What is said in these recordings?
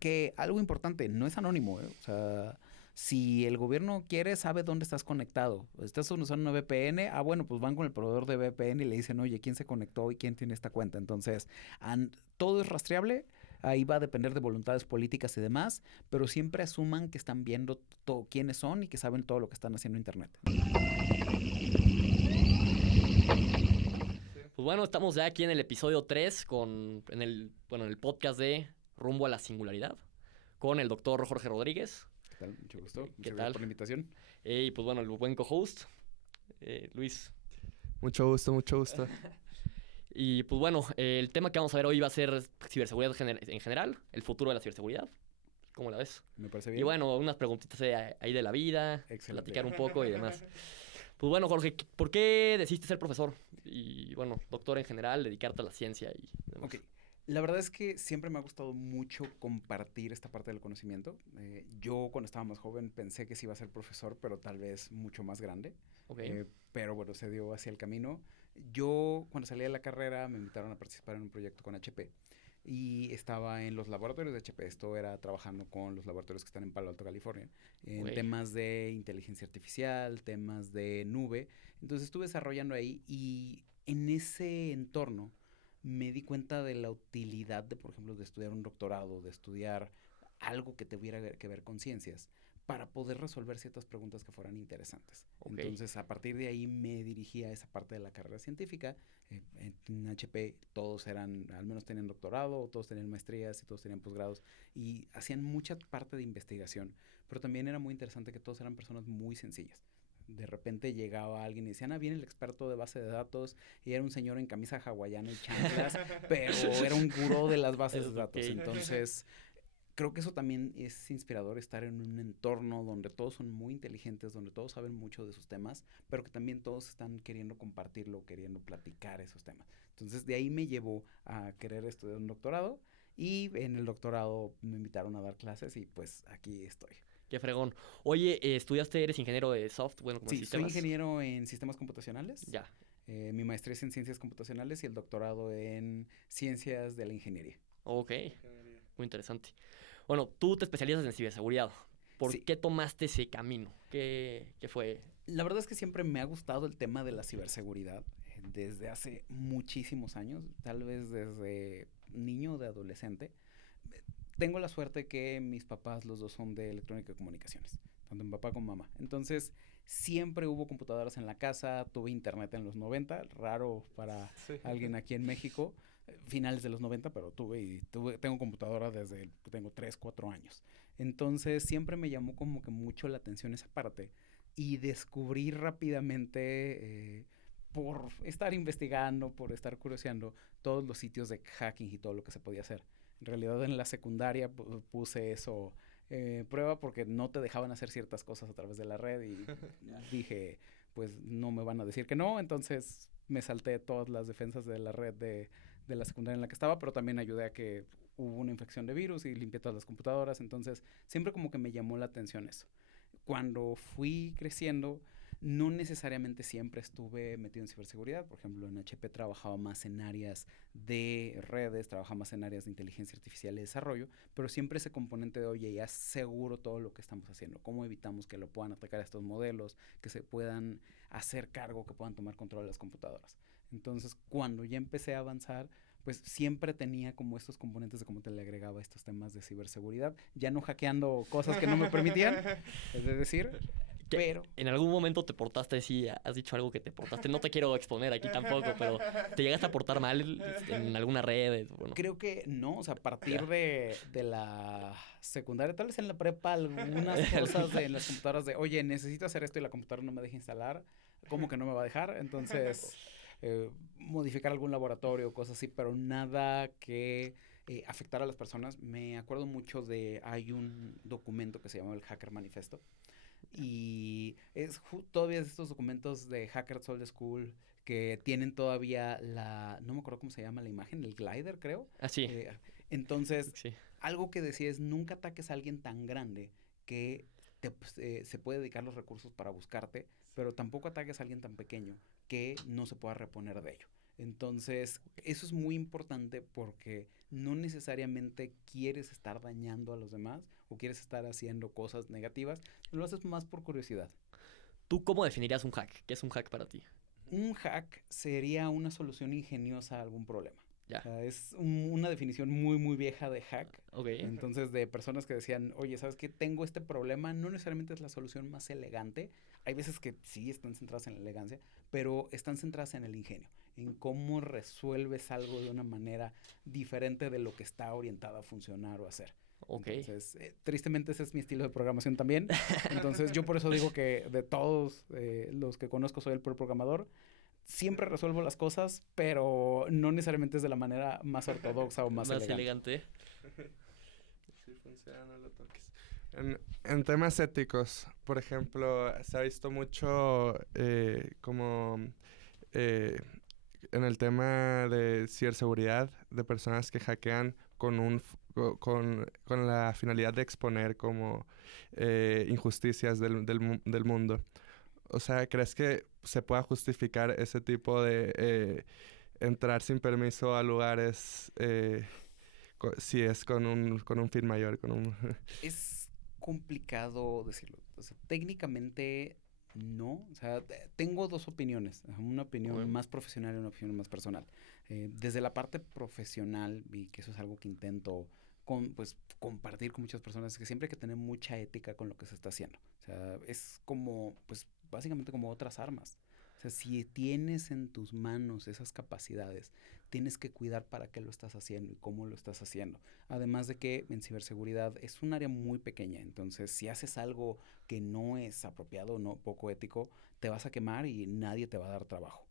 que algo importante, no es anónimo, ¿eh? O sea, si el gobierno quiere, sabe dónde estás conectado. Estás usando una VPN, bueno, pues van con el proveedor de VPN y le dicen, oye, ¿quién se conectó y quién tiene esta cuenta? Entonces, todo es rastreable, ahí va a depender de voluntades políticas y demás, pero siempre asuman que están viendo quiénes son y que saben todo lo que están haciendo en Internet. Pues bueno, estamos ya aquí en el episodio 3 en el podcast de Rumbo a la Singularidad con el doctor Jorge Rodríguez. ¿Qué tal? Mucho gusto. ¿Qué Muchas tal? gracias por la invitación. Y pues bueno, el buen co-host, Luis. Mucho gusto. Y pues bueno, el tema que vamos a ver hoy va a ser ciberseguridad en general, el futuro de la ciberseguridad. ¿Cómo la ves? Me parece bien. Y bueno, unas preguntitas ahí de la vida, Excelente. platicar un poco y demás. Pues bueno, Jorge, ¿por qué decidiste ser profesor? Y bueno, doctor en general, dedicarte a la ciencia y demás. Ok. La verdad es que siempre me ha gustado mucho compartir esta parte del conocimiento. Yo cuando estaba más joven pensé que sí iba a ser profesor, pero tal vez mucho más grande. Okay. Pero bueno, se dio hacia el camino. Yo cuando salí de la carrera me invitaron a participar en un proyecto con HP. Y estaba en los laboratorios de HP. Esto era trabajando con los laboratorios que están en Palo Alto, California. En temas de inteligencia artificial, temas de nube. Entonces estuve desarrollando ahí y en ese entorno me di cuenta de la utilidad de, por ejemplo, de estudiar un doctorado, de estudiar algo que tuviera que ver con ciencias, para poder resolver ciertas preguntas que fueran interesantes. Okay. Entonces, a partir de ahí me dirigí a esa parte de la carrera científica. En HP todos eran, al menos tenían doctorado, todos tenían maestrías y todos tenían posgrados y hacían mucha parte de investigación, pero también era muy interesante que todos eran personas muy sencillas. De repente llegaba alguien y decían, viene el experto de base de datos, y era un señor en camisa hawaiana y chanclas, pero era un gurú de las bases de datos. Okay. Entonces, creo que eso también es inspirador, estar en un entorno donde todos son muy inteligentes, donde todos saben mucho de sus temas, pero que también todos están queriendo compartirlo, queriendo platicar esos temas. Entonces, de ahí me llevó a querer estudiar un doctorado, y en el doctorado me invitaron a dar clases y pues aquí estoy. Qué fregón. Oye, ¿eres ingeniero de software? Bueno, como sí, sistemas. Soy ingeniero en sistemas computacionales. Ya. Mi maestría es en ciencias computacionales y el doctorado en ciencias de la ingeniería. Ok, muy interesante. Bueno, tú te especializas en ciberseguridad. ¿Por qué tomaste ese camino? ¿Qué fue? La verdad es que siempre me ha gustado el tema de la ciberseguridad desde hace muchísimos años, tal vez desde niño o de adolescente. Tengo la suerte que mis papás, los dos, son de electrónica y comunicaciones, tanto mi papá como mamá. Entonces, siempre hubo computadoras en la casa, tuve internet en los 90, raro para alguien aquí en México, finales de los 90, pero tengo computadora desde que tengo 3, 4 años. Entonces, siempre me llamó como que mucho la atención esa parte y descubrí rápidamente, por estar investigando, por estar curioseando, todos los sitios de hacking y todo lo que se podía hacer. En realidad en la secundaria puse eso prueba porque no te dejaban hacer ciertas cosas a través de la red y dije, pues no me van a decir que no, entonces me salté todas las defensas de la red de la secundaria en la que estaba, pero también ayudé a que hubo una infección de virus y limpié todas las computadoras, entonces siempre como que me llamó la atención eso. Cuando fui creciendo, no necesariamente siempre estuve metido en ciberseguridad. Por ejemplo, en HP trabajaba más en áreas de redes, trabajaba más en áreas de inteligencia artificial y desarrollo, pero siempre ese componente de, oye, ya seguro todo lo que estamos haciendo, cómo evitamos que lo puedan atacar a estos modelos, que se puedan hacer cargo, que puedan tomar control de las computadoras. Entonces, cuando ya empecé a avanzar, pues siempre tenía como estos componentes de cómo te le agregaba estos temas de ciberseguridad, ya no hackeando cosas que no me permitían, es decir, pero en algún momento te portaste, sí, has dicho algo que te portaste, no te quiero exponer aquí tampoco, pero ¿te llegaste a portar mal en alguna red? Bueno. Creo que no, o sea, a partir de la secundaria, tal vez en la prepa, algunas cosas en las computadoras de, oye, necesito hacer esto y la computadora no me deja instalar, ¿cómo que no me va a dejar? Entonces, modificar algún laboratorio, cosas así, pero nada que afectar a las personas. Me acuerdo mucho hay un documento que se llama el Hacker Manifesto, y es todavía de estos documentos de Hackers Old School que tienen todavía no me acuerdo cómo se llama la imagen, el glider, creo. Sí. Entonces, sí, algo que decía es, nunca ataques a alguien tan grande que se puede dedicar los recursos para buscarte, pero tampoco ataques a alguien tan pequeño que no se pueda reponer de ello. Entonces, eso es muy importante porque no necesariamente quieres estar dañando a los demás o quieres estar haciendo cosas negativas, lo haces más por curiosidad. ¿Tú cómo definirías un hack? ¿Qué es un hack para ti? Un hack sería una solución ingeniosa a algún problema. Ya. O sea, es una definición muy, muy vieja de hack. Ok. Entonces, de personas que decían, oye, ¿sabes qué? Tengo este problema. No necesariamente es la solución más elegante. Hay veces que sí están centradas en la elegancia, pero están centradas en el ingenio, en cómo resuelves algo de una manera diferente de lo que está orientada a funcionar o hacer. Ok. Entonces, tristemente ese es mi estilo de programación también. Entonces, yo por eso digo que de todos los que conozco soy el peor programador. Siempre resuelvo las cosas, pero no necesariamente es de la manera más ortodoxa o más elegante. Sí funciona, no lo toques. En temas éticos, por ejemplo, se ha visto mucho como en el tema de ciberseguridad de personas que hackean con la finalidad de exponer como injusticias del mundo. O sea, ¿crees que se pueda justificar ese tipo de entrar sin permiso a lugares si es con un fin mayor, Es complicado decirlo. O sea, técnicamente no. O sea, tengo dos opiniones. Una opinión más profesional y una opinión más personal. Desde la parte profesional, y que eso es algo que intento pues, compartir con muchas personas, es que siempre hay que tener mucha ética con lo que se está haciendo. O sea, es como, pues, básicamente como otras armas. O sea, si tienes en tus manos esas capacidades, tienes que cuidar para qué lo estás haciendo y cómo lo estás haciendo. Además de que en ciberseguridad es un área muy pequeña, entonces si haces algo que no es apropiado, no poco ético, te vas a quemar y nadie te va a dar trabajo.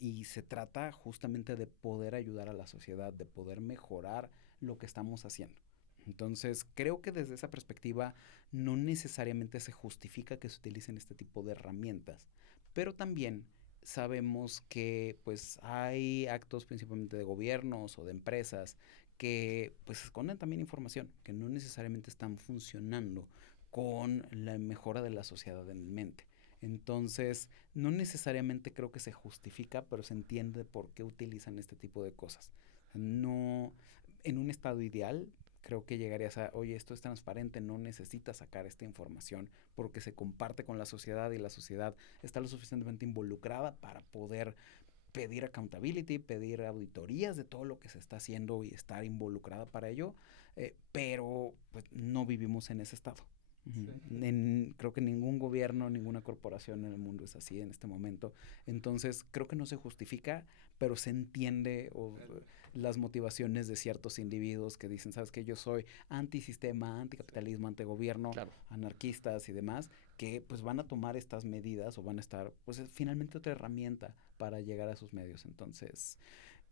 Y se trata justamente de poder ayudar a la sociedad, de poder mejorar lo que estamos haciendo. Entonces, creo que desde esa perspectiva no necesariamente se justifica que se utilicen este tipo de herramientas, pero también sabemos que pues hay actos principalmente de gobiernos o de empresas que pues esconden también información que no necesariamente están funcionando con la mejora de la sociedad en mente. Entonces, no necesariamente creo que se justifica, pero se entiende por qué utilizan este tipo de cosas. No, en un estado ideal, creo que llegarías a, oye, esto es transparente, no necesitas sacar esta información porque se comparte con la sociedad y la sociedad está lo suficientemente involucrada para poder pedir accountability, pedir auditorías de todo lo que se está haciendo y estar involucrada para ello, pero pues, no vivimos en ese estado. Sí. Creo que ningún gobierno, ninguna corporación en el mundo es así en este momento. Entonces, creo que no se justifica, pero se entiende las motivaciones de ciertos individuos que dicen, ¿sabes qué? Yo soy antisistema, anticapitalismo, antigobierno, claro, anarquistas y demás, que pues van a tomar estas medidas o van a estar, pues es finalmente otra herramienta para llegar a sus medios. Entonces,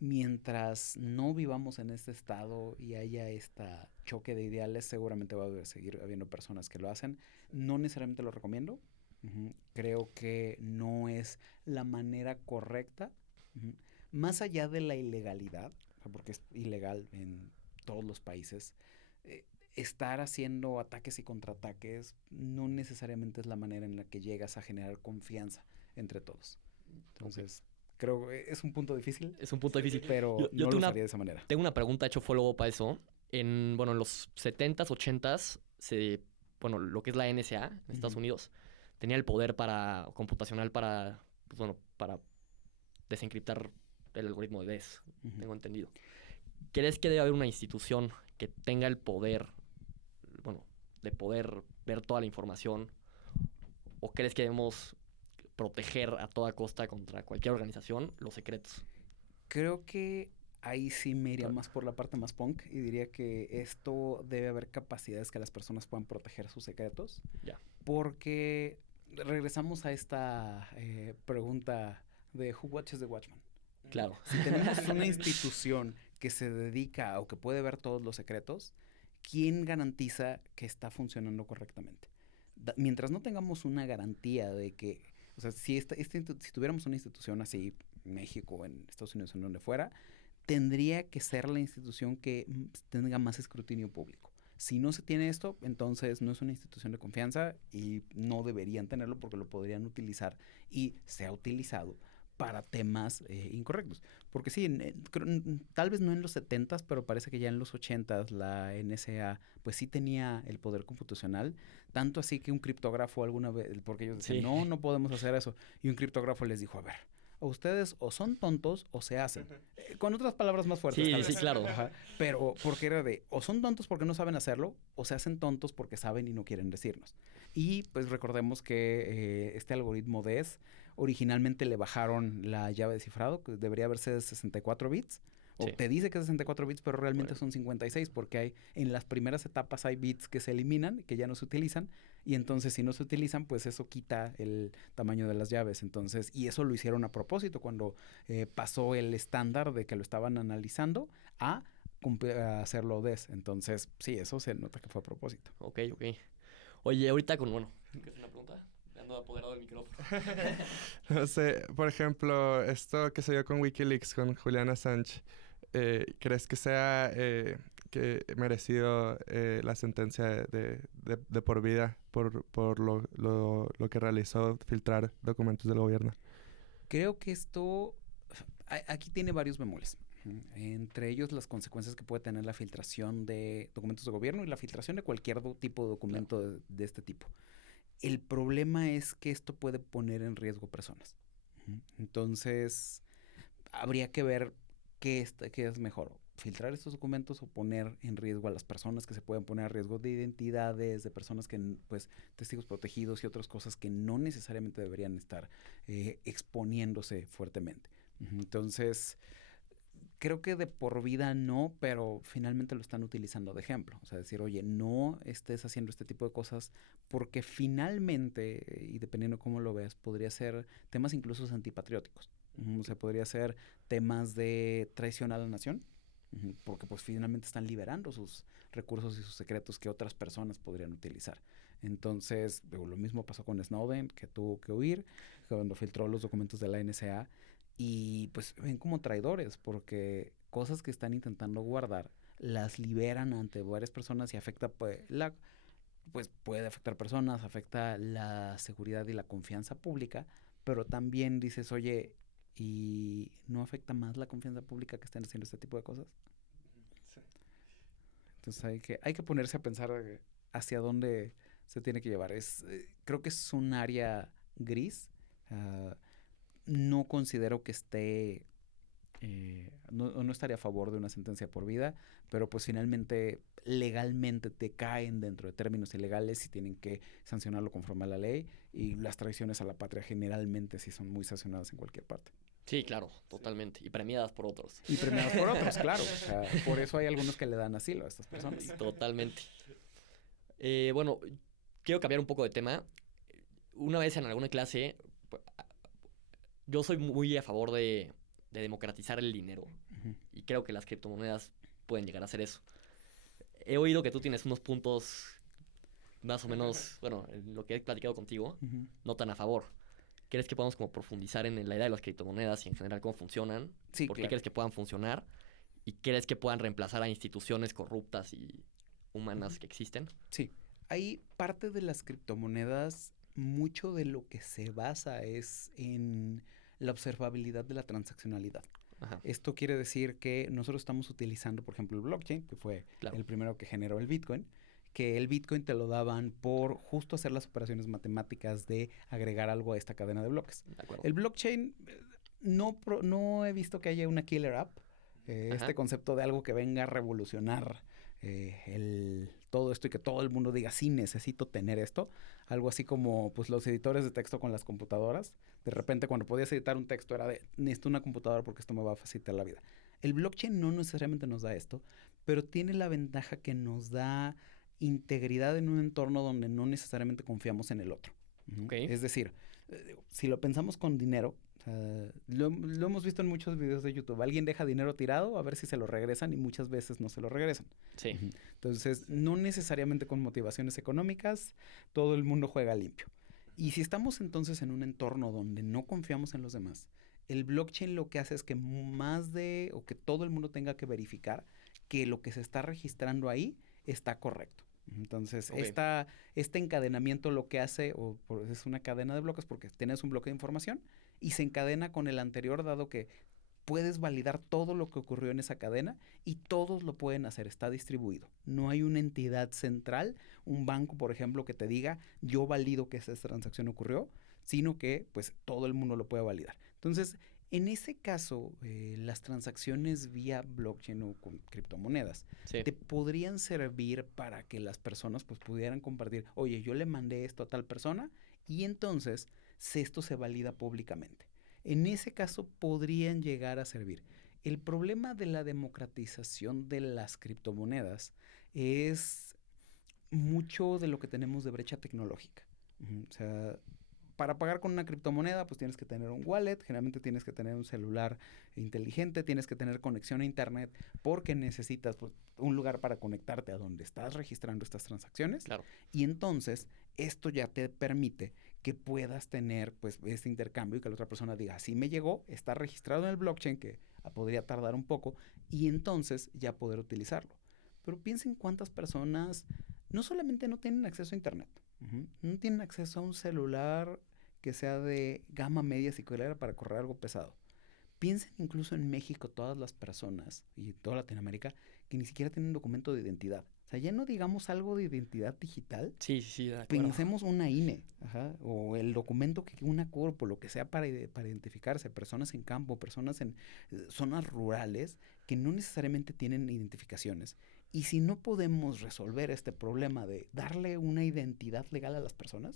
mientras no vivamos en este estado y haya este choque de ideales, seguramente va a seguir habiendo personas que lo hacen. No necesariamente lo recomiendo. Creo que no es la manera correcta. Más allá de la ilegalidad, porque es ilegal en todos los países, estar haciendo ataques y contraataques no necesariamente es la manera en la que llegas a generar confianza entre todos. Entonces, creo que es un punto difícil. Es un punto difícil. Pero yo no lo usaría de esa manera. Tengo una pregunta hecho follow para eso. En los 70s, 80s, lo que es la NSA en Estados Unidos tenía el poder computacional para desencriptar el algoritmo de DES, tengo entendido. ¿Crees que debe haber una institución que tenga el poder, de poder ver toda la información? ¿O crees que debemos proteger a toda costa contra cualquier organización los secretos? Creo que ahí sí me iría más por la parte más punk y diría que esto debe haber capacidades que las personas puedan proteger sus secretos. Ya. Porque regresamos a esta pregunta de Who Watches the Watchman. Claro. Si tenemos una institución que se dedica o que puede ver todos los secretos, ¿quién garantiza que está funcionando correctamente? Mientras no tengamos una garantía de que, o sea, si tuviéramos una institución así, en México, en Estados Unidos, en donde fuera, tendría que ser la institución que tenga más escrutinio público. Si no se tiene esto, entonces no es una institución de confianza y no deberían tenerlo porque lo podrían utilizar y se ha utilizado para temas incorrectos. Porque sí, tal vez no en los 70s, pero parece que ya en los 80s la NSA pues sí tenía el poder computacional, tanto así que un criptógrafo alguna vez, porque ellos decían, no podemos hacer eso, y un criptógrafo les dijo, a ver, o ustedes o son tontos o se hacen. Con otras palabras más fuertes. Sí, sí, claro. Ajá. Pero porque era de, o son tontos porque no saben hacerlo, o se hacen tontos porque saben y no quieren decirnos. Y pues recordemos que este algoritmo DES, originalmente le bajaron la llave de cifrado, que debería haberse de 64 bits. O te dice que es 64 bits, pero realmente son 56, porque en las primeras etapas hay bits que se eliminan, que ya no se utilizan, y entonces si no se utilizan, pues eso quita el tamaño de las llaves. Entonces, y eso lo hicieron a propósito, cuando pasó el estándar de que lo estaban analizando a hacerlo DES. Entonces, sí, eso se nota que fue a propósito. Ok. Oye, ahorita ¿qué es una pregunta? Ando apoderado del micrófono. No sé, por ejemplo, esto que se dio con Wikileaks, con Julian Assange, ¿crees que sea que merecido la sentencia de por vida por lo que realizó, filtrar documentos del gobierno? Creo que esto aquí tiene varios bemoles. Entre ellos las consecuencias que puede tener la filtración de documentos de gobierno y la filtración de cualquier tipo de documento de este tipo. El problema es que esto puede poner en riesgo personas. Entonces, habría que ver qué es mejor, filtrar estos documentos o poner en riesgo a las personas que se pueden poner a riesgo de identidades, de personas que, pues, testigos protegidos y otras cosas que no necesariamente deberían estar exponiéndose fuertemente. Entonces, creo que de por vida no, pero finalmente lo están utilizando de ejemplo. O sea, decir, oye, no estés haciendo este tipo de cosas porque finalmente, y dependiendo cómo lo veas, podría ser temas incluso antipatrióticos. O sea, podría ser temas de traición a la nación, porque pues finalmente están liberando sus recursos y sus secretos que otras personas podrían utilizar. Entonces, lo mismo pasó con Snowden, que tuvo que huir cuando filtró los documentos de la NSA. Y pues ven como traidores, porque cosas que están intentando guardar las liberan ante varias personas y afecta pues puede afectar personas, afecta la seguridad y la confianza pública, pero también dices, oye, ¿y no afecta más la confianza pública que estén haciendo este tipo de cosas? Sí. Entonces hay que ponerse a pensar hacia dónde se tiene que llevar. Creo que es un área gris. No considero que esté, no estaría a favor de una sentencia por vida, pero pues finalmente legalmente te caen dentro de términos ilegales y tienen que sancionarlo conforme a la ley, y las traiciones a la patria generalmente sí son muy sancionadas en cualquier parte. Sí, claro, totalmente. Y premiadas por otros. Y premiadas por otros, claro. O sea, por eso hay algunos que le dan asilo a estas personas. Totalmente. Bueno, quiero cambiar un poco de tema. Una vez en alguna clase, yo soy muy a favor de democratizar el dinero. Y creo que las criptomonedas pueden llegar a hacer eso. He oído que tú tienes unos puntos más o menos, bueno, en lo que he platicado contigo, no tan a favor. ¿Crees que podamos como profundizar en la idea de las criptomonedas y en general cómo funcionan? Sí, ¿Por qué crees que puedan funcionar? ¿Y crees que puedan reemplazar a instituciones corruptas y humanas que existen? Sí. Hay parte de las criptomonedas, mucho de lo que se basa es en la observabilidad de la transaccionalidad. Ajá. Esto quiere decir que nosotros estamos utilizando, por ejemplo, el blockchain, que fue el primero que generó el Bitcoin, que el Bitcoin te lo daban por justo hacer las operaciones matemáticas de agregar algo a esta cadena de bloques. El blockchain, no he visto que haya una killer app, este concepto de algo que venga a revolucionar todo esto y que todo el mundo diga, sí, necesito tener esto. Algo así como pues los editores de texto con las computadoras. De repente cuando podías editar un texto era de, necesito una computadora porque esto me va a facilitar la vida. El blockchain no necesariamente nos da esto, pero tiene la ventaja que nos da integridad en un entorno donde no necesariamente confiamos en el otro. Es decir, si lo pensamos con dinero, lo hemos visto en muchos videos de YouTube. Alguien deja dinero tirado a ver si se lo regresan y muchas veces no se lo regresan. Sí. Entonces, no necesariamente con motivaciones económicas, todo el mundo juega limpio. Y si estamos entonces en un entorno donde no confiamos en los demás, el blockchain lo que hace es que que todo el mundo tenga que verificar que lo que se está registrando ahí está correcto. Entonces, Ok. este encadenamiento lo que hace, es una cadena de bloques porque tienes un bloque de información y se encadena con el anterior, dado que puedes validar todo lo que ocurrió en esa cadena y todos lo pueden hacer, está distribuido. No hay una entidad central, un banco, por ejemplo, que te diga, yo valido que esa transacción ocurrió, sino que pues todo el mundo lo puede validar. Entonces, en ese caso, las transacciones vía blockchain o con criptomonedas Sí, te podrían servir para que las personas pues pudieran compartir, oye, yo le mandé esto a tal persona y entonces esto se valida públicamente. En ese caso podrían llegar a servir. El problema de la democratización de las criptomonedas es mucho de lo que tenemos de brecha tecnológica. O sea, para pagar con una criptomoneda, pues tienes que tener un wallet, generalmente tienes que tener un celular inteligente, tienes que tener conexión a internet, porque necesitas pues, un lugar para conectarte a donde estás registrando estas transacciones. claro. Y entonces, esto ya te permite que puedas tener pues este intercambio y que la otra persona diga, así me llegó, está registrado en el blockchain, que podría tardar un poco, y entonces ya poder utilizarlo. Pero piensen cuántas personas no solamente no tienen acceso a internet, no tienen acceso a un celular que sea de gama media siquiera para correr algo pesado. Piensen incluso en México todas las personas y toda Latinoamérica que ni siquiera tienen un documento de identidad. O sea, ya no digamos algo de identidad digital, Sí, sí, sí, de acuerdo. pensemos una INE, o el documento que una CURP, o lo que sea para identificarse, personas en campo, personas en zonas rurales que no necesariamente tienen identificaciones. Y si no podemos resolver este problema de darle una identidad legal a las personas,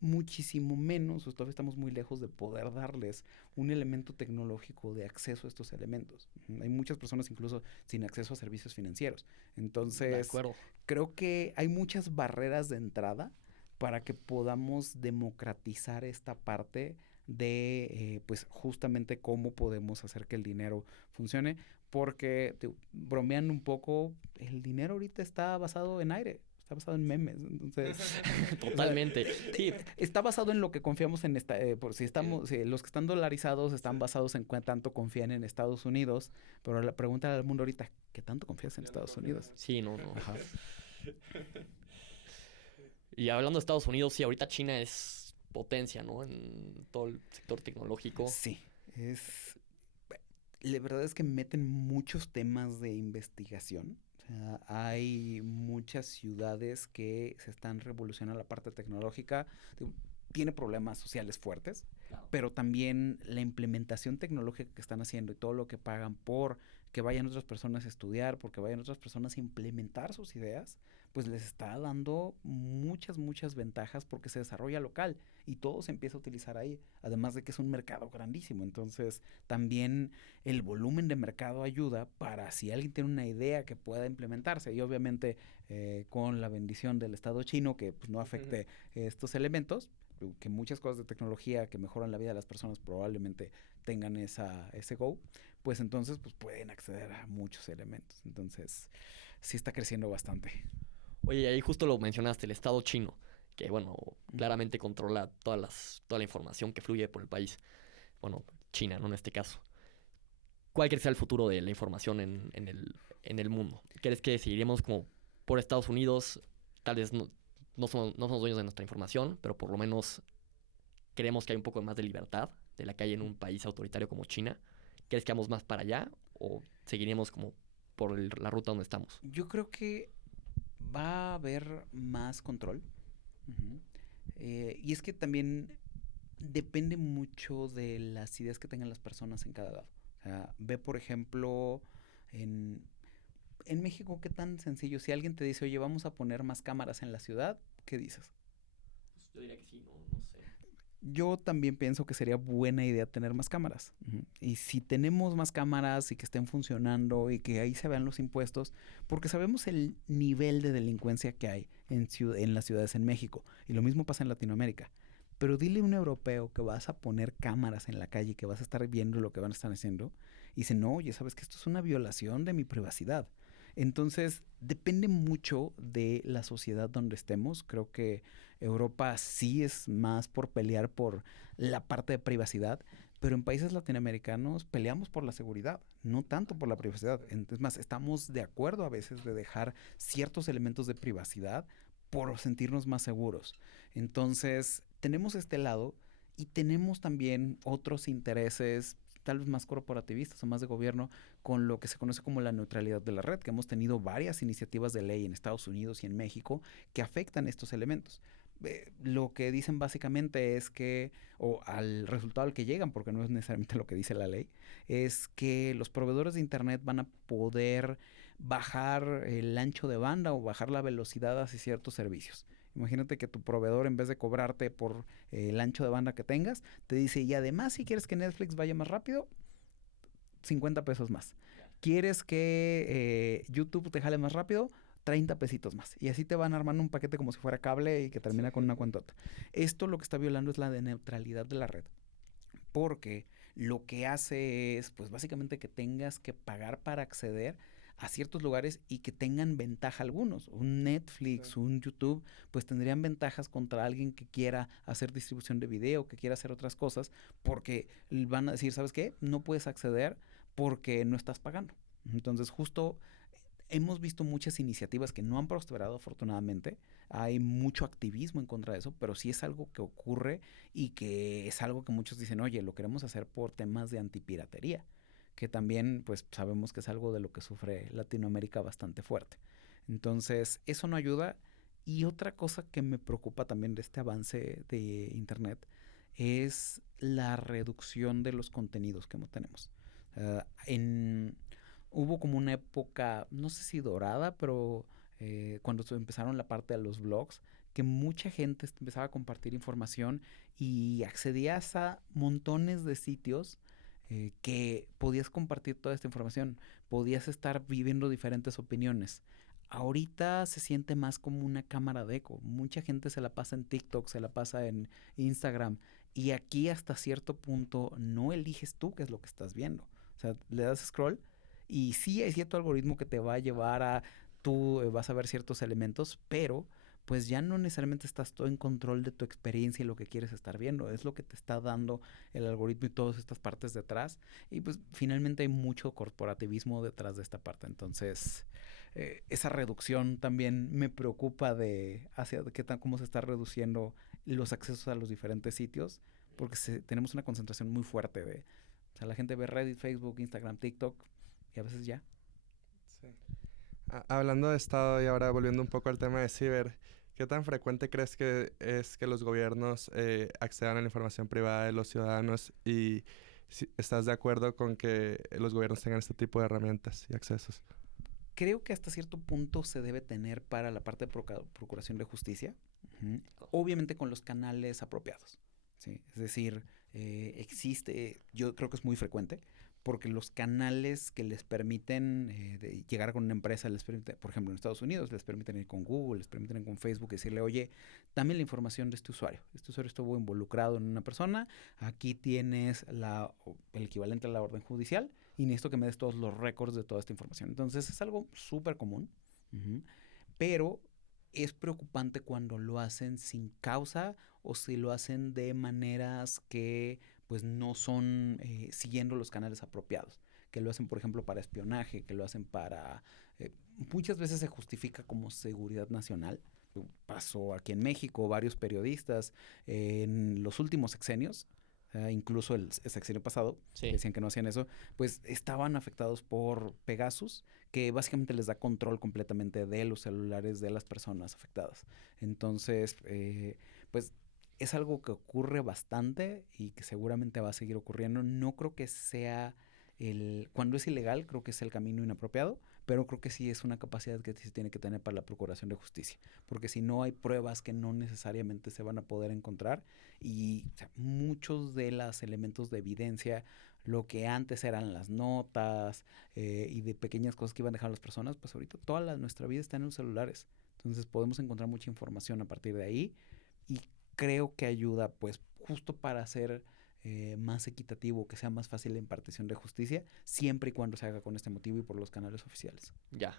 muchísimo menos, todavía estamos muy lejos de poder darles un elemento tecnológico de acceso a estos elementos. Hay muchas personas incluso sin acceso a servicios financieros. De Entonces, acuerdo. creo que hay muchas barreras de entrada para que podamos democratizar esta parte de, pues, justamente cómo podemos hacer que el dinero funcione, porque, bromeando un poco, el dinero ahorita está basado en aire. Está basado en memes, entonces... Totalmente. Sí, Está basado en lo que confiamos en por si estamos, si los que están dolarizados están basados en cuánto confían en Estados Unidos, pero la pregunta al mundo ahorita, ¿qué tanto confías en Estados Unidos? sí, no. Ajá. Y hablando de Estados Unidos, sí, ahorita China es potencia, ¿no? En todo el sector tecnológico. Sí, la verdad es que meten muchos temas de investigación. O sea, hay muchas ciudades que se están revolucionando la parte tecnológica. Tiene problemas sociales fuertes, pero también la implementación tecnológica que están haciendo y todo lo que pagan por que vayan otras personas a estudiar, porque vayan otras personas a implementar sus ideas, pues les está dando muchas ventajas porque se desarrolla local y todo se empieza a utilizar ahí, además de que es un mercado grandísimo. Entonces también el volumen de mercado ayuda para si alguien tiene una idea que pueda implementarse y obviamente con la bendición del Estado chino que pues, no afecte estos elementos, que muchas cosas de tecnología que mejoran la vida de las personas probablemente tengan ese go, pues entonces pues pueden acceder a muchos elementos. Entonces sí está creciendo bastante. Oye, ahí justo lo mencionaste, el Estado chino, que bueno, claramente controla toda la información que fluye por el país. Bueno, China, ¿no? En este caso. ¿Cuál crees que sea el futuro de la información en el mundo? ¿Crees que seguiremos como por Estados Unidos? Tal vez no somos dueños de nuestra información, pero por lo menos creemos que hay un poco más de libertad de la que hay en un país autoritario como China. ¿Crees que vamos más para allá o seguiremos como por la ruta donde estamos? Yo creo que va a haber más control. Y es que también depende mucho de las ideas que tengan las personas en cada lado. O sea, ve por ejemplo en México qué tan sencillo. Si alguien te dice, oye, vamos a poner más cámaras en la ciudad, ¿qué dices? Pues yo diría que sí, no sé. Yo también pienso que sería buena idea tener más cámaras. Y si tenemos más cámaras y que estén funcionando y que ahí se vean los impuestos, porque sabemos el nivel de delincuencia que hay en las ciudades en México. Y lo mismo pasa en Latinoamérica. Pero dile a un europeo que vas a poner cámaras en la calle, que vas a estar viendo lo que van a estar haciendo, y dice, no, oye, sabes que esto es una violación de mi privacidad. Entonces, depende mucho de la sociedad donde estemos. Creo que Europa sí es más por pelear por la parte de privacidad, pero en países latinoamericanos peleamos por la seguridad. no tanto por la privacidad. Es más, estamos de acuerdo a veces de dejar ciertos elementos de privacidad por sentirnos más seguros. Entonces, tenemos este lado y tenemos también otros intereses tal vez más corporativistas o más de gobierno, con lo que se conoce como la neutralidad de la red, que hemos tenido varias iniciativas de ley en Estados Unidos y en México que afectan estos elementos. Lo que dicen básicamente es que, o al resultado al que llegan, porque no es necesariamente lo que dice la ley, es que los proveedores de Internet van a poder bajar el ancho de banda o bajar la velocidad hacia ciertos servicios. Imagínate que tu proveedor, en vez de cobrarte por el ancho de banda que tengas, te dice, y además si quieres que Netflix vaya más rápido, 50 pesos más. ¿Quieres que YouTube te jale más rápido? 30 pesitos más. Y así te van armando un paquete como si fuera cable y que termina con una cuentota. Esto lo que está violando es la de neutralidad de la red. Porque lo que hace es, pues básicamente que tengas que pagar para acceder a ciertos lugares y que tengan ventaja algunos. Un Netflix, un YouTube, pues tendrían ventajas contra alguien que quiera hacer distribución de video, que quiera hacer otras cosas, porque van a decir, ¿sabes qué? No puedes acceder porque no estás pagando. Entonces, justo hemos visto muchas iniciativas que no han prosperado, afortunadamente. Hay mucho activismo en contra de eso, pero sí es algo que ocurre y que es algo que muchos dicen, oye, lo queremos hacer por temas de antipiratería, que también pues sabemos que es algo de lo que sufre Latinoamérica bastante fuerte. Entonces, eso no ayuda. Y otra cosa que me preocupa también de este avance de Internet es la reducción de los contenidos que tenemos. Hubo como una época, no sé si dorada, pero cuando empezaron la parte de los blogs, que mucha gente empezaba a compartir información y accedías a montones de sitios que podías compartir toda esta información, podías estar viviendo diferentes opiniones. Ahorita se siente más como una cámara de eco. Mucha gente se la pasa en TikTok, se la pasa en Instagram. Y aquí hasta cierto punto no eliges tú qué es lo que estás viendo. O sea, le das scroll y sí hay cierto algoritmo que te va a llevar a tú vas a ver ciertos elementos, pero pues ya no necesariamente estás todo en control de tu experiencia y lo que quieres estar viendo. Es lo que te está dando el algoritmo y todas estas partes detrás. Y pues finalmente hay mucho corporativismo detrás de esta parte. Entonces, esa reducción también me preocupa de hacia cómo se está reduciendo los accesos a los diferentes sitios, porque tenemos una concentración muy fuerte de, o sea, la gente ve Reddit, Facebook, Instagram, TikTok y a veces ya. Sí. Hablando de Estado y ahora volviendo un poco al tema de ciber, ¿qué tan frecuente crees que es que los gobiernos accedan a la información privada de los ciudadanos y si estás de acuerdo con que los gobiernos tengan este tipo de herramientas y accesos? Creo que hasta cierto punto se debe tener para la parte de procuración de justicia, obviamente con los canales apropiados, ¿sí? Es decir, existe, yo creo que es muy frecuente, porque los canales que les permiten llegar con una empresa, les permite, por ejemplo, en Estados Unidos, les permiten ir con Google, les permiten ir con Facebook, decirle, oye, dame la información de este usuario. Este usuario estuvo involucrado en una persona, aquí tienes el equivalente a la orden judicial y necesito que me des todos los récords de toda esta información. Entonces, es algo súper común, pero es preocupante cuando lo hacen sin causa o si lo hacen de maneras que pues no son siguiendo los canales apropiados, que lo hacen por ejemplo para espionaje, que lo hacen para muchas veces se justifica como seguridad nacional. Pasó aquí en México, varios periodistas en los últimos sexenios, incluso el sexenio pasado, Sí. que decían que no hacían eso, pues estaban afectados por Pegasus, que básicamente les da control completamente de los celulares de las personas afectadas. Entonces, pues es algo que ocurre bastante y que seguramente va a seguir ocurriendo. No creo que sea cuando es ilegal, creo que es el camino inapropiado, pero creo que sí es una capacidad que se tiene que tener para la procuración de justicia, porque si no hay pruebas que no necesariamente se van a poder encontrar y o sea, muchos de los elementos de evidencia, lo que antes eran las notas y de pequeñas cosas que iban dejando las personas, pues ahorita toda nuestra vida está en los celulares, entonces podemos encontrar mucha información a partir de ahí y creo que ayuda pues justo para hacer más equitativo, que sea más fácil la impartición de justicia, siempre y cuando se haga con este motivo y por los canales oficiales. Ya.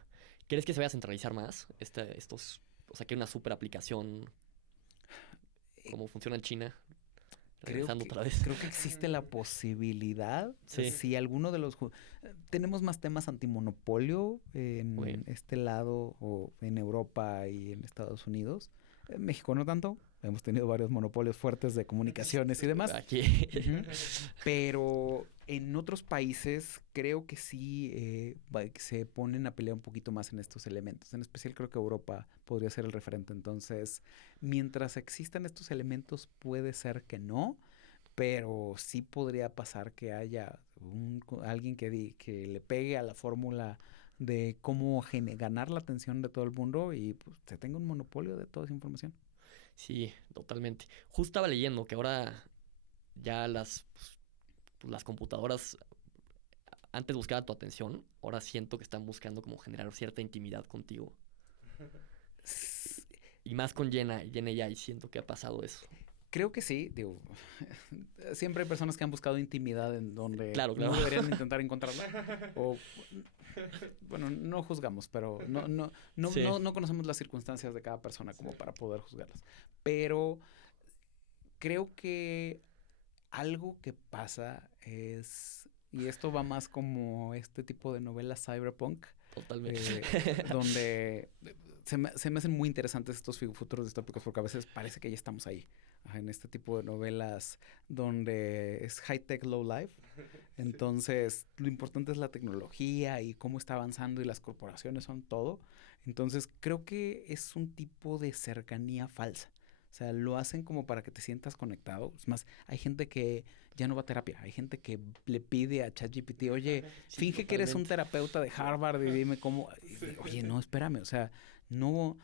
¿Crees que se vaya a centralizar más estos, o sea, que una super aplicación como funciona en China? regresando otra vez. Creo que existe la posibilidad, Sí. si alguno de los... Tenemos más temas antimonopolio en Muy bien. este lado o en Europa y en Estados Unidos. En México no tanto. Hemos tenido varios monopolios fuertes de comunicaciones y demás. Aquí. Ujú. Pero en otros países creo que sí se ponen a pelear un poquito más en estos elementos. En especial creo que Europa podría ser el referente. Entonces, mientras existan estos elementos, puede ser que no, pero sí podría pasar que haya alguien que le pegue a la fórmula de cómo ganar la atención de todo el mundo y pues, se tenga un monopolio de toda esa información. Sí, totalmente. Justo estaba leyendo que ahora ya las computadoras antes buscaban tu atención, ahora siento que están buscando como generar cierta intimidad contigo. Y más con Gen AI, siento que ha pasado eso. Creo que sí, digo, siempre hay personas que han buscado intimidad en donde Claro. no deberían intentar encontrarla. O, bueno, no juzgamos, pero Sí. no conocemos las circunstancias de cada persona como para poder juzgarlas. Pero creo que algo que pasa es, y esto va más como este tipo de novelas cyberpunk, Totalmente. donde se me hacen muy interesantes estos futuros distópicos porque a veces parece que ya estamos ahí, en este tipo de novelas donde es high-tech, low-life. Entonces, lo importante es la tecnología y cómo está avanzando y las corporaciones son todo. Entonces, creo que es un tipo de cercanía falsa. O sea, lo hacen como para que te sientas conectado. Es más, hay gente que ya no va a terapia. Hay gente que le pide a ChatGPT, oye, Sí, finge que eres un totalmente. terapeuta de Harvard y dime cómo... Oye, no, espérame. O sea, no...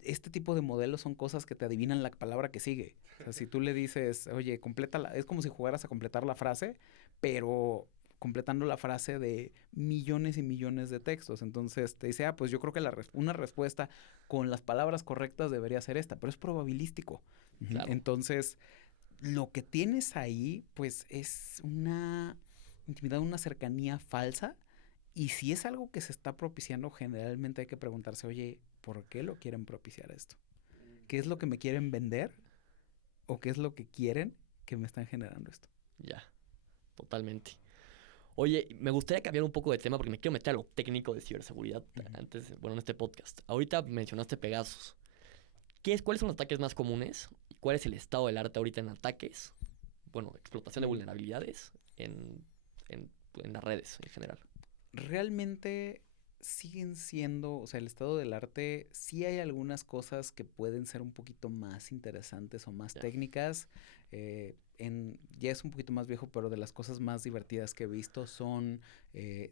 Este tipo de modelos son cosas que te adivinan la palabra que sigue. O sea, si tú le dices, oye, complétala, es como si jugaras a completar la frase, pero completando la frase de millones y millones de textos. Entonces te dice, pues yo creo que una respuesta con las palabras correctas debería ser esta, pero es probabilístico. Claro. Entonces, lo que tienes ahí, pues es una intimidad, una cercanía falsa. Y si es algo que se está propiciando, generalmente hay que preguntarse, oye, ¿por qué lo quieren propiciar esto? ¿Qué es lo que me quieren vender? ¿O qué es lo que quieren que me están generando esto? Ya, totalmente. Oye, me gustaría cambiar un poco de tema porque me quiero meter a lo técnico de ciberseguridad antes, bueno, en este podcast. Ahorita mencionaste Pegasus. ¿Cuáles son los ataques más comunes? ¿Y cuál es el estado del arte ahorita en ataques? Bueno, explotación de vulnerabilidades en las redes en general. Realmente siguen siendo, o sea, el estado del arte, sí hay algunas cosas que pueden ser un poquito más interesantes o más técnicas. Ya es un poquito más viejo, pero de las cosas más divertidas que he visto son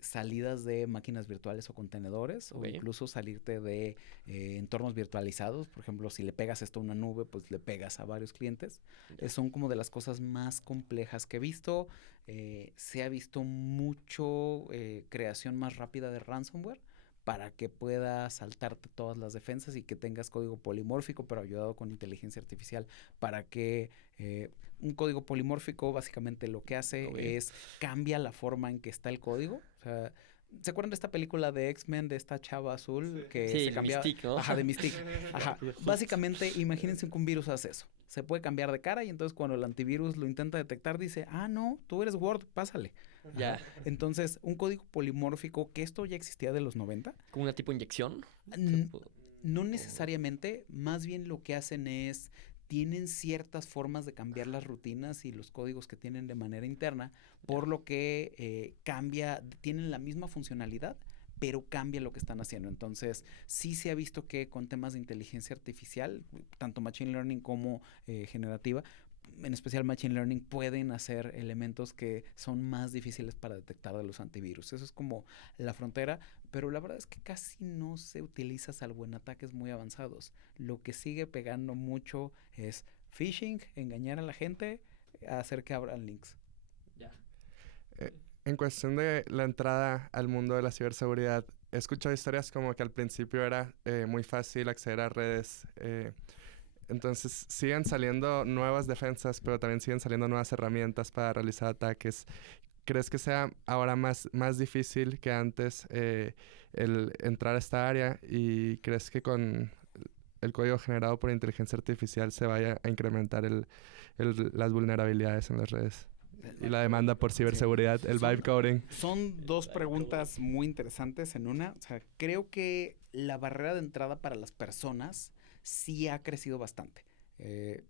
salidas de máquinas virtuales o contenedores, o incluso salirte de entornos virtualizados. Por ejemplo, si le pegas esto a una nube, pues le pegas a varios clientes. Son como de las cosas más complejas que he visto. Se ha visto mucho creación más rápida de ransomware para que puedas saltarte todas las defensas y que tengas código polimórfico, pero ayudado con inteligencia artificial, para que un código polimórfico básicamente lo que hace es cambia la forma en que está el código. O sea, ¿se acuerdan de esta película de X-Men, de esta chava azul que se cambiaba? Mystique, ¿no? Ajá, de Mystique. Ajá. Básicamente, imagínense que un virus hace eso. Se puede cambiar de cara y entonces cuando el antivirus lo intenta detectar dice, no, tú eres Word, pásale. Ya. Entonces, un código polimórfico, que esto ya existía de los 90. ¿Como una tipo inyección? No necesariamente, más bien lo que hacen es, tienen ciertas formas de cambiar las rutinas y los códigos que tienen de manera interna, por lo que tienen la misma funcionalidad, pero cambia lo que están haciendo. Entonces, sí se ha visto que con temas de inteligencia artificial, tanto machine learning como generativa, en especial machine learning, pueden hacer elementos que son más difíciles para detectar de los antivirus. Eso es como la frontera, pero la verdad es que casi no se utiliza salvo en ataques muy avanzados. Lo que sigue pegando mucho es phishing, engañar a la gente, hacer que abran links. Ya. En cuestión de la entrada al mundo de la ciberseguridad, he escuchado historias como que al principio era muy fácil acceder a redes. Entonces siguen saliendo nuevas defensas, pero también siguen saliendo nuevas herramientas para realizar ataques. ¿Crees que sea ahora más difícil que antes el entrar a esta área? ¿Y crees que con el código generado por inteligencia artificial se vaya a incrementar las vulnerabilidades en las redes. Y la demanda por ciberseguridad, el vibe coding. Son dos preguntas muy interesantes en una. O sea, creo que la barrera de entrada para las personas sí ha crecido bastante.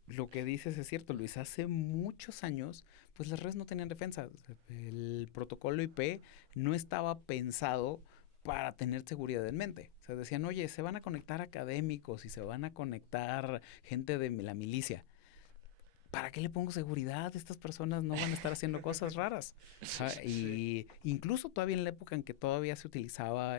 Lo que dices es cierto, Luis. Hace muchos años, pues las redes no tenían defensa. El protocolo IP no estaba pensado para tener seguridad en mente. O sea, decían, oye, se van a conectar académicos y se van a conectar gente de la milicia. ¿Para qué le pongo seguridad? Estas personas no van a estar haciendo cosas raras. Y incluso todavía en la época en que todavía se utilizaba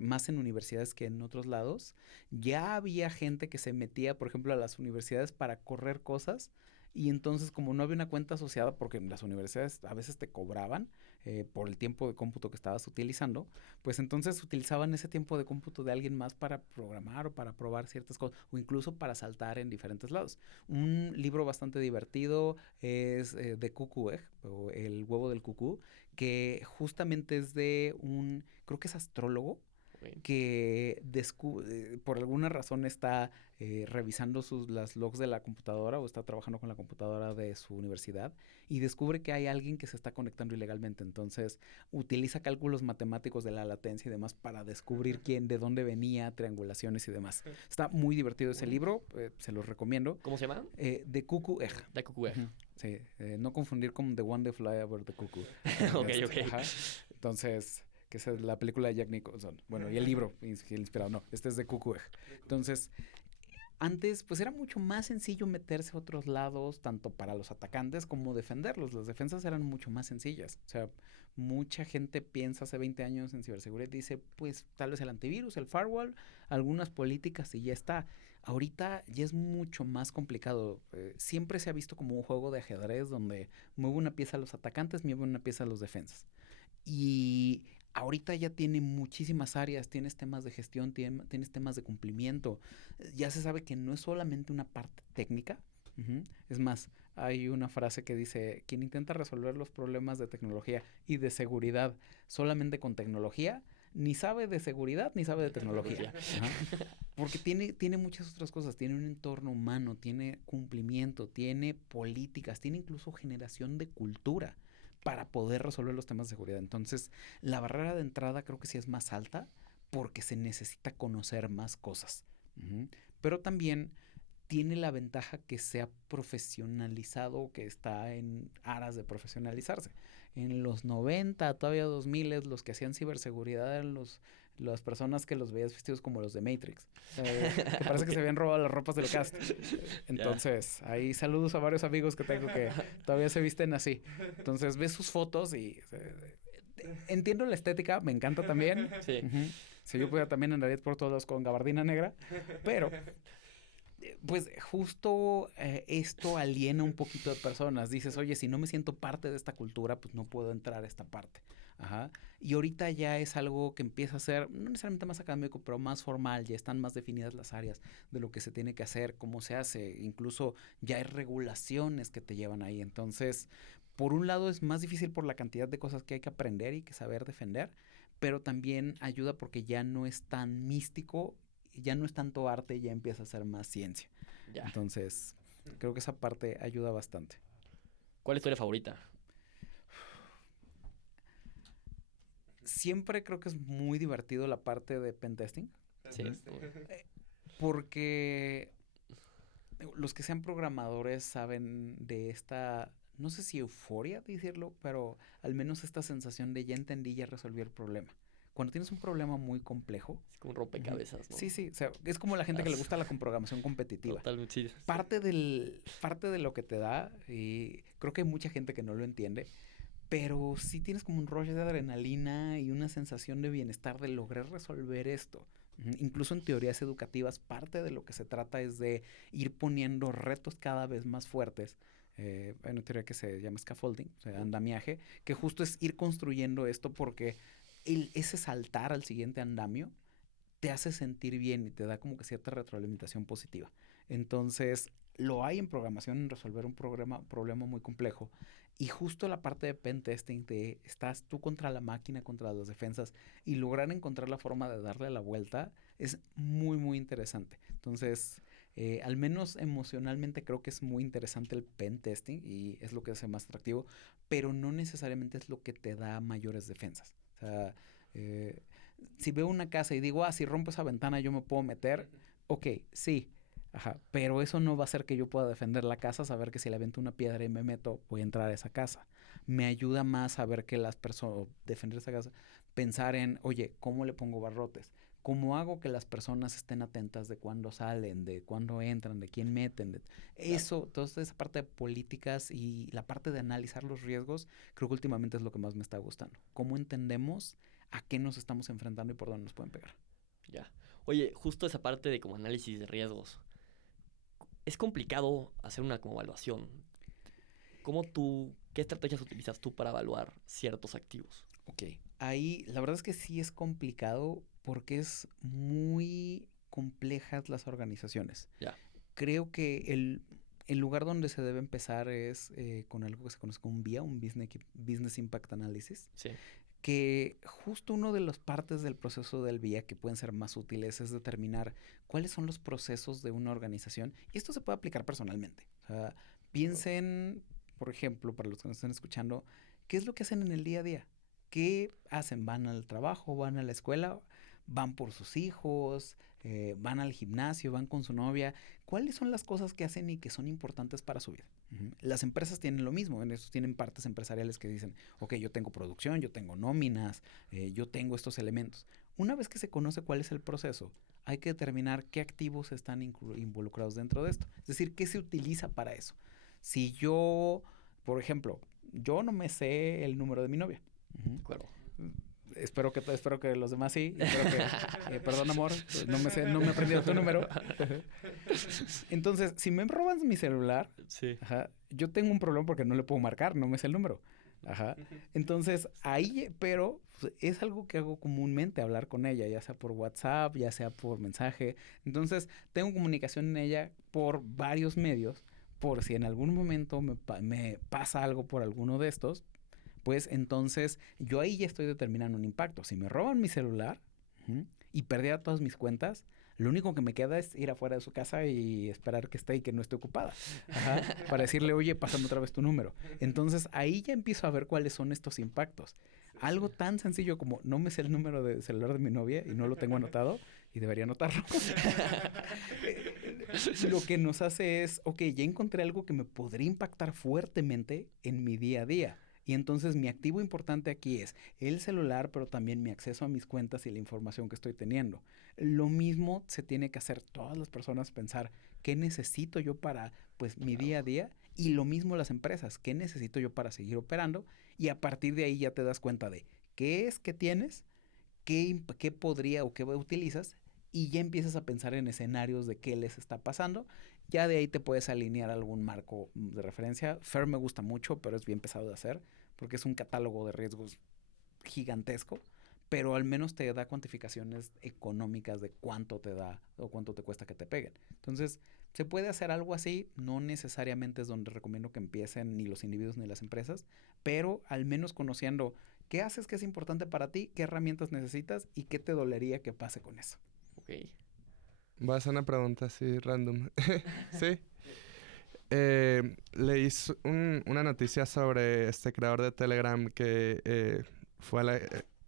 más en universidades que en otros lados, ya había gente que se metía, por ejemplo, a las universidades para correr cosas. Y entonces, como no había una cuenta asociada, porque en las universidades a veces te cobraban por el tiempo de cómputo que estabas utilizando, pues entonces utilizaban ese tiempo de cómputo de alguien más para programar o para probar ciertas cosas, o incluso para saltar en diferentes lados. Un libro bastante divertido es de Cuckoo Egg, o El huevo del cucú, que justamente es de creo que es astrólogo, que por alguna razón está revisando las logs de la computadora o está trabajando con la computadora de su universidad y descubre que hay alguien que se está conectando ilegalmente. Entonces utiliza cálculos matemáticos de la latencia y demás para descubrir de dónde venía, triangulaciones y demás. Está muy divertido ese libro, se los recomiendo. ¿Cómo se llama? The Cuckoo Egg. The Cuckoo Egg. Sí, no confundir con The One That Fly Over the Cuckoo. Ok. Ajá. Entonces, que es la película de Jack Nicholson. Bueno, y el libro inspirado. No, este es de Cuckoo Egg. Entonces, antes, pues era mucho más sencillo meterse a otros lados, tanto para los atacantes como defenderlos. Las defensas eran mucho más sencillas. O sea, mucha gente piensa hace 20 años en ciberseguridad y dice, pues tal vez el antivirus, el firewall, algunas políticas y ya está. Ahorita ya es mucho más complicado. Siempre se ha visto como un juego de ajedrez donde mueve una pieza a los atacantes, mueve una pieza a los defensas. Y ahorita ya tiene muchísimas áreas, tienes temas de gestión, tienes temas de cumplimiento. Ya se sabe que no es solamente una parte técnica. Es más, hay una frase que dice, quien intenta resolver los problemas de tecnología y de seguridad solamente con tecnología, ni sabe de seguridad ni sabe de tecnología. Porque tiene muchas otras cosas, tiene un entorno humano, tiene cumplimiento, tiene políticas, tiene incluso generación de cultura para poder resolver los temas de seguridad. Entonces, la barrera de entrada creo que sí es más alta porque se necesita conocer más cosas. Pero también tiene la ventaja que se ha profesionalizado, que está en aras de profesionalizarse. En los 90, todavía 2000, los que hacían ciberseguridad eran las personas que los veías vestidos como los de Matrix. Que parece que se habían robado las ropas del cast. Entonces, ahí saludos a varios amigos que tengo que todavía se visten así. Entonces, ves sus fotos y entiendo la estética, me encanta también. Sí. Si yo pudiera también andaría por todos con gabardina negra, pero pues justo esto aliena un poquito de personas. Dices, oye, si no me siento parte de esta cultura, pues no puedo entrar a esta parte. Ajá. Y ahorita ya es algo que empieza a ser, no necesariamente más académico, pero más formal. Ya están más definidas las áreas de lo que se tiene que hacer, cómo se hace. Incluso ya hay regulaciones que te llevan ahí. Entonces, por un lado es más difícil por la cantidad de cosas que hay que aprender y que saber defender, pero también ayuda porque ya no es tan místico, ya no es tanto arte, ya empieza a ser más ciencia. Ya. Entonces, creo que esa parte ayuda bastante. ¿Cuál es tu área favorita? Siempre creo que es muy divertido la parte de pentesting. Sí. Porque los que sean programadores saben de esta, no sé si euforia decirlo, pero al menos esta sensación de ya entendí, ya resolví el problema. Cuando tienes un problema muy complejo. Es como un rompecabezas, ¿no? Sí, sí. O sea, es como la gente que le gusta la programación competitiva. Totalmente, sí. Parte de lo que te da, y creo que hay mucha gente que no lo entiende, pero sí tienes como un rush de adrenalina y una sensación de bienestar de lograr resolver esto. Incluso en teorías educativas, parte de lo que se trata es de ir poniendo retos cada vez más fuertes. Hay una teoría que se llama scaffolding, o sea, andamiaje, que justo es ir construyendo esto porque ese saltar al siguiente andamio te hace sentir bien y te da como que cierta retroalimentación positiva. Entonces, lo hay en programación, en resolver un problema muy complejo. Y justo la parte de pen testing, de estás tú contra la máquina, contra las defensas, y lograr encontrar la forma de darle la vuelta, es muy, muy interesante. Entonces, al menos emocionalmente creo que es muy interesante el pen testing y es lo que hace más atractivo, pero no necesariamente es lo que te da mayores defensas. O sea, eh, si veo una casa y digo, si rompo esa ventana yo me puedo meter, ok, sí, ajá, pero eso no va a hacer que yo pueda defender la casa, saber que si le avento una piedra y me meto, voy a entrar a esa casa. Me ayuda más saber que las personas, defender esa casa, pensar en, oye, ¿cómo le pongo barrotes? ¿Cómo hago que las personas estén atentas de cuándo salen, de cuándo entran, de quién meten? Eso, toda esa parte de políticas y la parte de analizar los riesgos, creo que últimamente es lo que más me está gustando. ¿Cómo entendemos a qué nos estamos enfrentando y por dónde nos pueden pegar? Ya. Oye, justo esa parte de como análisis de riesgos. Es complicado hacer una como evaluación. ¿Qué estrategias utilizas tú para evaluar ciertos activos? Ok, ahí la verdad es que sí es complicado porque es muy complejas las organizaciones. Ya. Creo que el lugar donde se debe empezar es con algo que se conoce como un BIA, un Business Impact Analysis, Sí. que justo una de las partes del proceso del BIA que pueden ser más útiles es determinar cuáles son los procesos de una organización. Y esto se puede aplicar personalmente. O sea, piensen, por ejemplo, para los que nos están escuchando, ¿qué es lo que hacen en el día a día? ¿Qué hacen? ¿Van al trabajo? ¿Van a la escuela? ¿Van por sus hijos? ¿Van al gimnasio? ¿Van con su novia? ¿Cuáles son las cosas que hacen y que son importantes para su vida? Las empresas tienen lo mismo, en eso tienen partes empresariales que dicen, ok, yo tengo producción, yo tengo nóminas, yo tengo estos elementos. Una vez que se conoce cuál es el proceso, hay que determinar qué activos están involucrados dentro de esto. Es decir, qué se utiliza para eso. Si yo, por ejemplo, yo no me sé el número de mi novia. De acuerdo. Espero que los demás sí. Espero que, perdón amor, no me he aprendido tu número. Entonces, si me roban mi celular, Sí. ajá, yo tengo un problema porque no le puedo marcar, no me sé el número. Ajá. Entonces, ahí, pero pues, es algo que hago comúnmente, hablar con ella, ya sea por WhatsApp, ya sea por mensaje. Entonces, tengo comunicación en ella por varios medios, por si en algún momento me pasa algo por alguno de estos, pues entonces yo ahí ya estoy determinando un impacto. Si me roban mi celular y perdiera todas mis cuentas, lo único que me queda es ir afuera de su casa y esperar que esté y que no esté ocupada. Ajá, para decirle, oye, pásame otra vez tu número. Entonces ahí ya empiezo a ver cuáles son estos impactos. Algo tan sencillo como no me sé el número de celular de mi novia y no lo tengo anotado y debería anotarlo. Lo que nos hace es, ok, ya encontré algo que me podría impactar fuertemente en mi día a día. Y entonces mi activo importante aquí es el celular, pero también mi acceso a mis cuentas y la información que estoy teniendo. Lo mismo se tiene que hacer todas las personas, pensar qué necesito yo para pues mi día a día, y lo mismo las empresas, qué necesito yo para seguir operando, y a partir de ahí ya te das cuenta de qué es que tienes, qué podría o qué utilizas, y ya empiezas a pensar en escenarios de qué les está pasando. Ya de ahí te puedes alinear algún marco de referencia. FAIR me gusta mucho, pero es bien pesado de hacer porque es un catálogo de riesgos gigantesco, pero al menos te da cuantificaciones económicas de cuánto te da o cuánto te cuesta que te peguen. Entonces, se puede hacer algo así, no necesariamente es donde recomiendo que empiecen ni los individuos ni las empresas, pero al menos conociendo qué haces que es importante para ti, qué herramientas necesitas y qué te dolería que pase con eso. Ok. Voy a hacer una pregunta así random. ¿Sí? Leí una noticia sobre este creador de Telegram que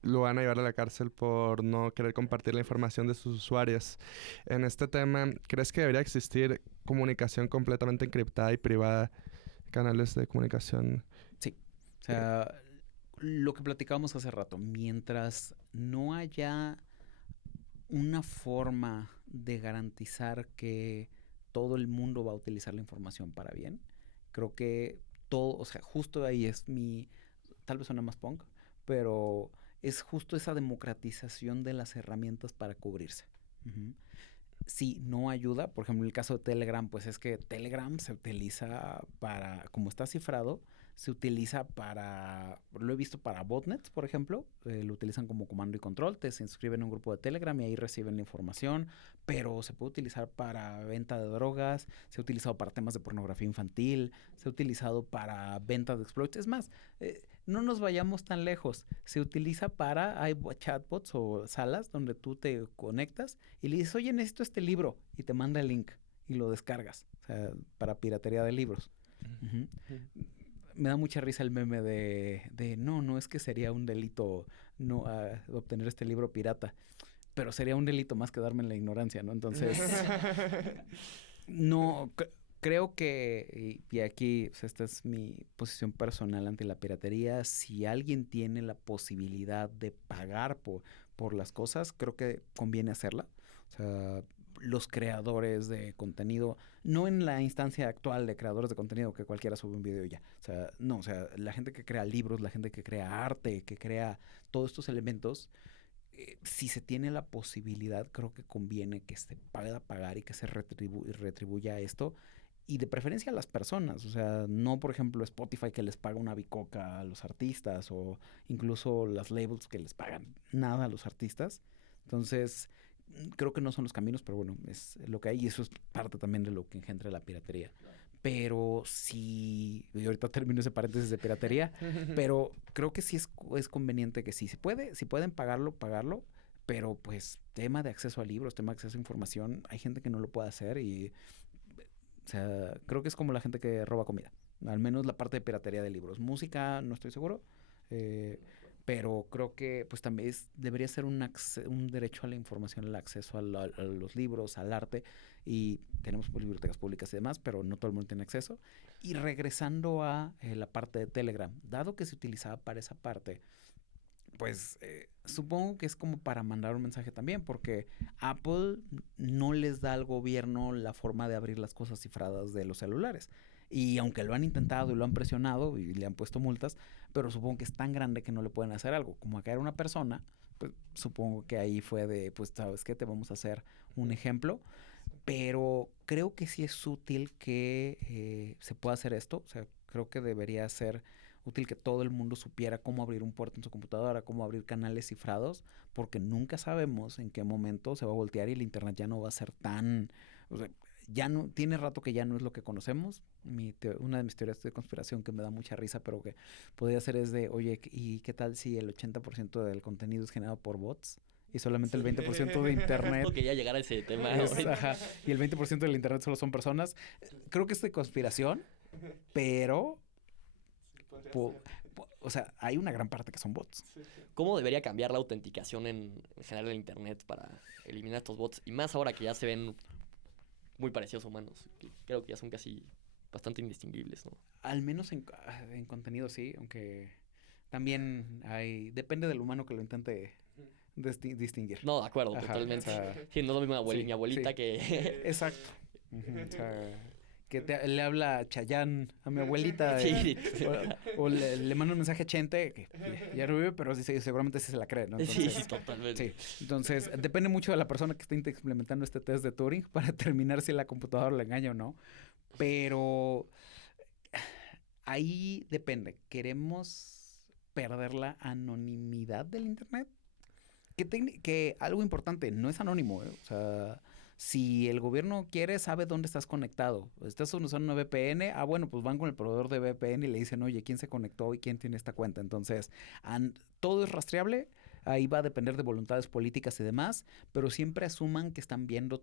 lo van a llevar a la cárcel por no querer compartir la información de sus usuarios. En este tema, ¿crees que debería existir comunicación completamente encriptada y privada? Canales de comunicación. Sí. O sea, lo que platicábamos hace rato, mientras no haya una forma de garantizar que todo el mundo va a utilizar la información para bien, creo que todo, o sea, justo ahí es tal vez suena más punk, pero es justo esa democratización de las herramientas para cubrirse. Sí, no ayuda. Por ejemplo, en el caso de Telegram, pues es que Telegram se utiliza para, como está cifrado, se utiliza lo he visto para botnets, por ejemplo, lo utilizan como comando y control, se inscriben en un grupo de Telegram y ahí reciben la información, pero se puede utilizar para venta de drogas, se ha utilizado para temas de pornografía infantil, se ha utilizado para venta de exploits, es más, no nos vayamos tan lejos, se utiliza hay chatbots o salas donde tú te conectas y le dices, oye, necesito este libro, y te manda el link y lo descargas, o sea, para piratería de libros. Uh-huh. Me da mucha risa el meme no es que sería un delito no obtener este libro pirata, pero sería un delito más quedarme en la ignorancia, ¿no? Entonces, creo que, y aquí pues, esta es mi posición personal ante la piratería, si alguien tiene la posibilidad de pagar por las cosas, creo que conviene hacerla. O sea, los creadores de contenido, no en la instancia actual de creadores de contenido que cualquiera sube un video y ya. O sea, no, o sea, la gente que crea libros, la gente que crea arte, que crea todos estos elementos, si se tiene la posibilidad, creo que conviene que se pueda pagar y que se retribuya esto. Y de preferencia a las personas, o sea, no por ejemplo Spotify que les paga una bicoca a los artistas o incluso las labels que les pagan nada a los artistas. Entonces, creo que no son los caminos, pero bueno, es lo que hay y eso es parte también de lo que engendra la piratería. Pero sí, y ahorita termino ese paréntesis de piratería, pero creo que sí es conveniente que sí, si pueden pagarlo, pero pues tema de acceso a libros, tema de acceso a información, hay gente que no lo puede hacer y, o sea, creo que es como la gente que roba comida, al menos la parte de piratería de libros. Música, no estoy seguro, pero creo que pues también debería ser un derecho a la información, al acceso a los libros, al arte, y tenemos bibliotecas públicas y demás, pero no todo el mundo tiene acceso. Y regresando a la parte de Telegram, dado que se utilizaba para esa parte, pues supongo que es como para mandar un mensaje también, porque Apple no les da al gobierno la forma de abrir las cosas cifradas de los celulares. Y aunque lo han intentado y lo han presionado y le han puesto multas, pero supongo que es tan grande que no le pueden hacer algo. Como acá era una persona, pues supongo que ahí fue pues, ¿sabes qué? Te vamos a hacer un ejemplo. Pero creo que sí es útil que se pueda hacer esto. O sea, creo que debería ser útil que todo el mundo supiera cómo abrir un puerto en su computadora, cómo abrir canales cifrados, porque nunca sabemos en qué momento se va a voltear y el internet ya no va a ser tan... O sea, ya no, tiene rato que ya no es lo que conocemos. Una de mis teorías de conspiración que me da mucha risa, pero que podría ser es de, oye, ¿y qué tal si el 80% del contenido es generado por bots? Y solamente el 20% de internet... No quería llegar a ese tema. Ajá, y el 20% del internet solo son personas. Creo que es de conspiración, pero... o sea, hay una gran parte que son bots. ¿Cómo debería cambiar la autenticación en general en internet para eliminar estos bots? Y más ahora que ya se ven muy parecidos a humanos. Que creo que ya son casi bastante indistinguibles, ¿no? Al menos en contenido sí, aunque también depende del humano que lo intente distinguir. No, de acuerdo, ajá, totalmente. O sea, sí, no es lo mismo mi abuelita sí. que... Exacto. O sea, que le habla Chayanne a mi abuelita. Sí. O le manda un mensaje a Chente, que ya no vive, pero sí, seguramente sí se la cree, ¿no? Entonces, sí, totalmente. Sí. Entonces, depende mucho de la persona que esté implementando este test de Turing para determinar si la computadora le engaña o no. Pero ahí depende. ¿Queremos perder la anonimidad del internet? Que algo importante, no es anónimo, ¿eh? O sea... Si el gobierno quiere, sabe dónde estás conectado. Estás usando una VPN, bueno, pues van con el proveedor de VPN y le dicen, oye, ¿quién se conectó y quién tiene esta cuenta? Entonces, todo es rastreable, ahí va a depender de voluntades políticas y demás, pero siempre asuman que están viendo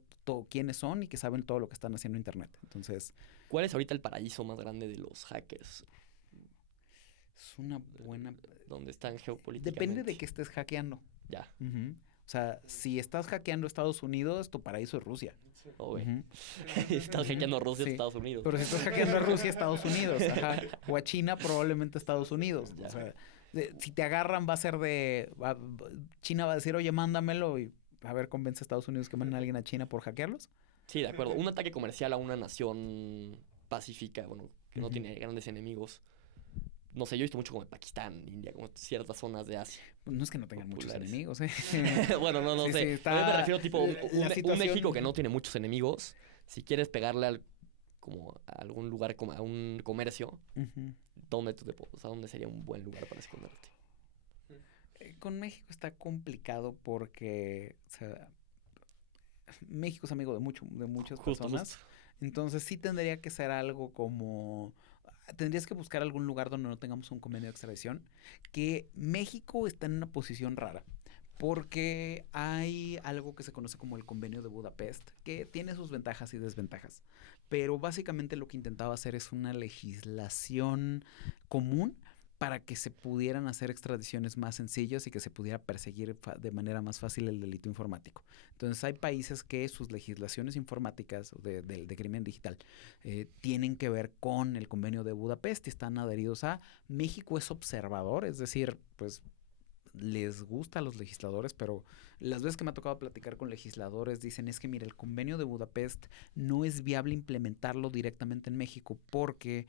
quiénes son y que saben todo lo que están haciendo en internet. Entonces... ¿Cuál es ahorita el paraíso más grande de los hackers? Es una buena... ¿Dónde están geopolíticamente? Depende de que estés hackeando. Ya. O sea, si estás hackeando Estados Unidos, tu paraíso es Rusia. Oh, estás hackeando a Rusia, sí. Estados Unidos. Pero si estás hackeando a Rusia, Estados Unidos. Ajá. O a China, probablemente Estados Unidos. Ya. O sea, si te agarran, va a ser China va a decir, oye, mándamelo y a ver, convence a Estados Unidos que manden a alguien a China por hackearlos. Sí, de acuerdo. Un ataque comercial a una nación pacífica, bueno, que no tiene grandes enemigos. No sé, yo he visto mucho como en Pakistán, India, como ciertas zonas de Asia. No es que no tengan muchos enemigos, ¿eh? Bueno, no sí, sé. Sí, yo me refiero tipo un situación... México que no tiene muchos enemigos. Si quieres pegarle como a algún lugar, como a un comercio, Ujú. ¿dónde sería un buen lugar para esconderte? Con México está complicado porque, o sea, México es amigo de muchas Justo, personas. justo. Entonces sí tendría que ser algo como... Tendrías que buscar algún lugar donde no tengamos un convenio de extradición. Que México está en una posición rara. Porque hay algo que se conoce como el Convenio de Budapest, que tiene sus ventajas y desventajas. Pero básicamente lo que intentaba hacer es una legislación común para que se pudieran hacer extradiciones más sencillas y que se pudiera perseguir de manera más fácil el delito informático. Entonces hay países que sus legislaciones informáticas de crimen digital tienen que ver con el Convenio de Budapest y están adheridos a... México es observador, es decir, pues les gusta a los legisladores, pero las veces que me ha tocado platicar con legisladores dicen es que mira, el convenio de Budapest no es viable implementarlo directamente en México porque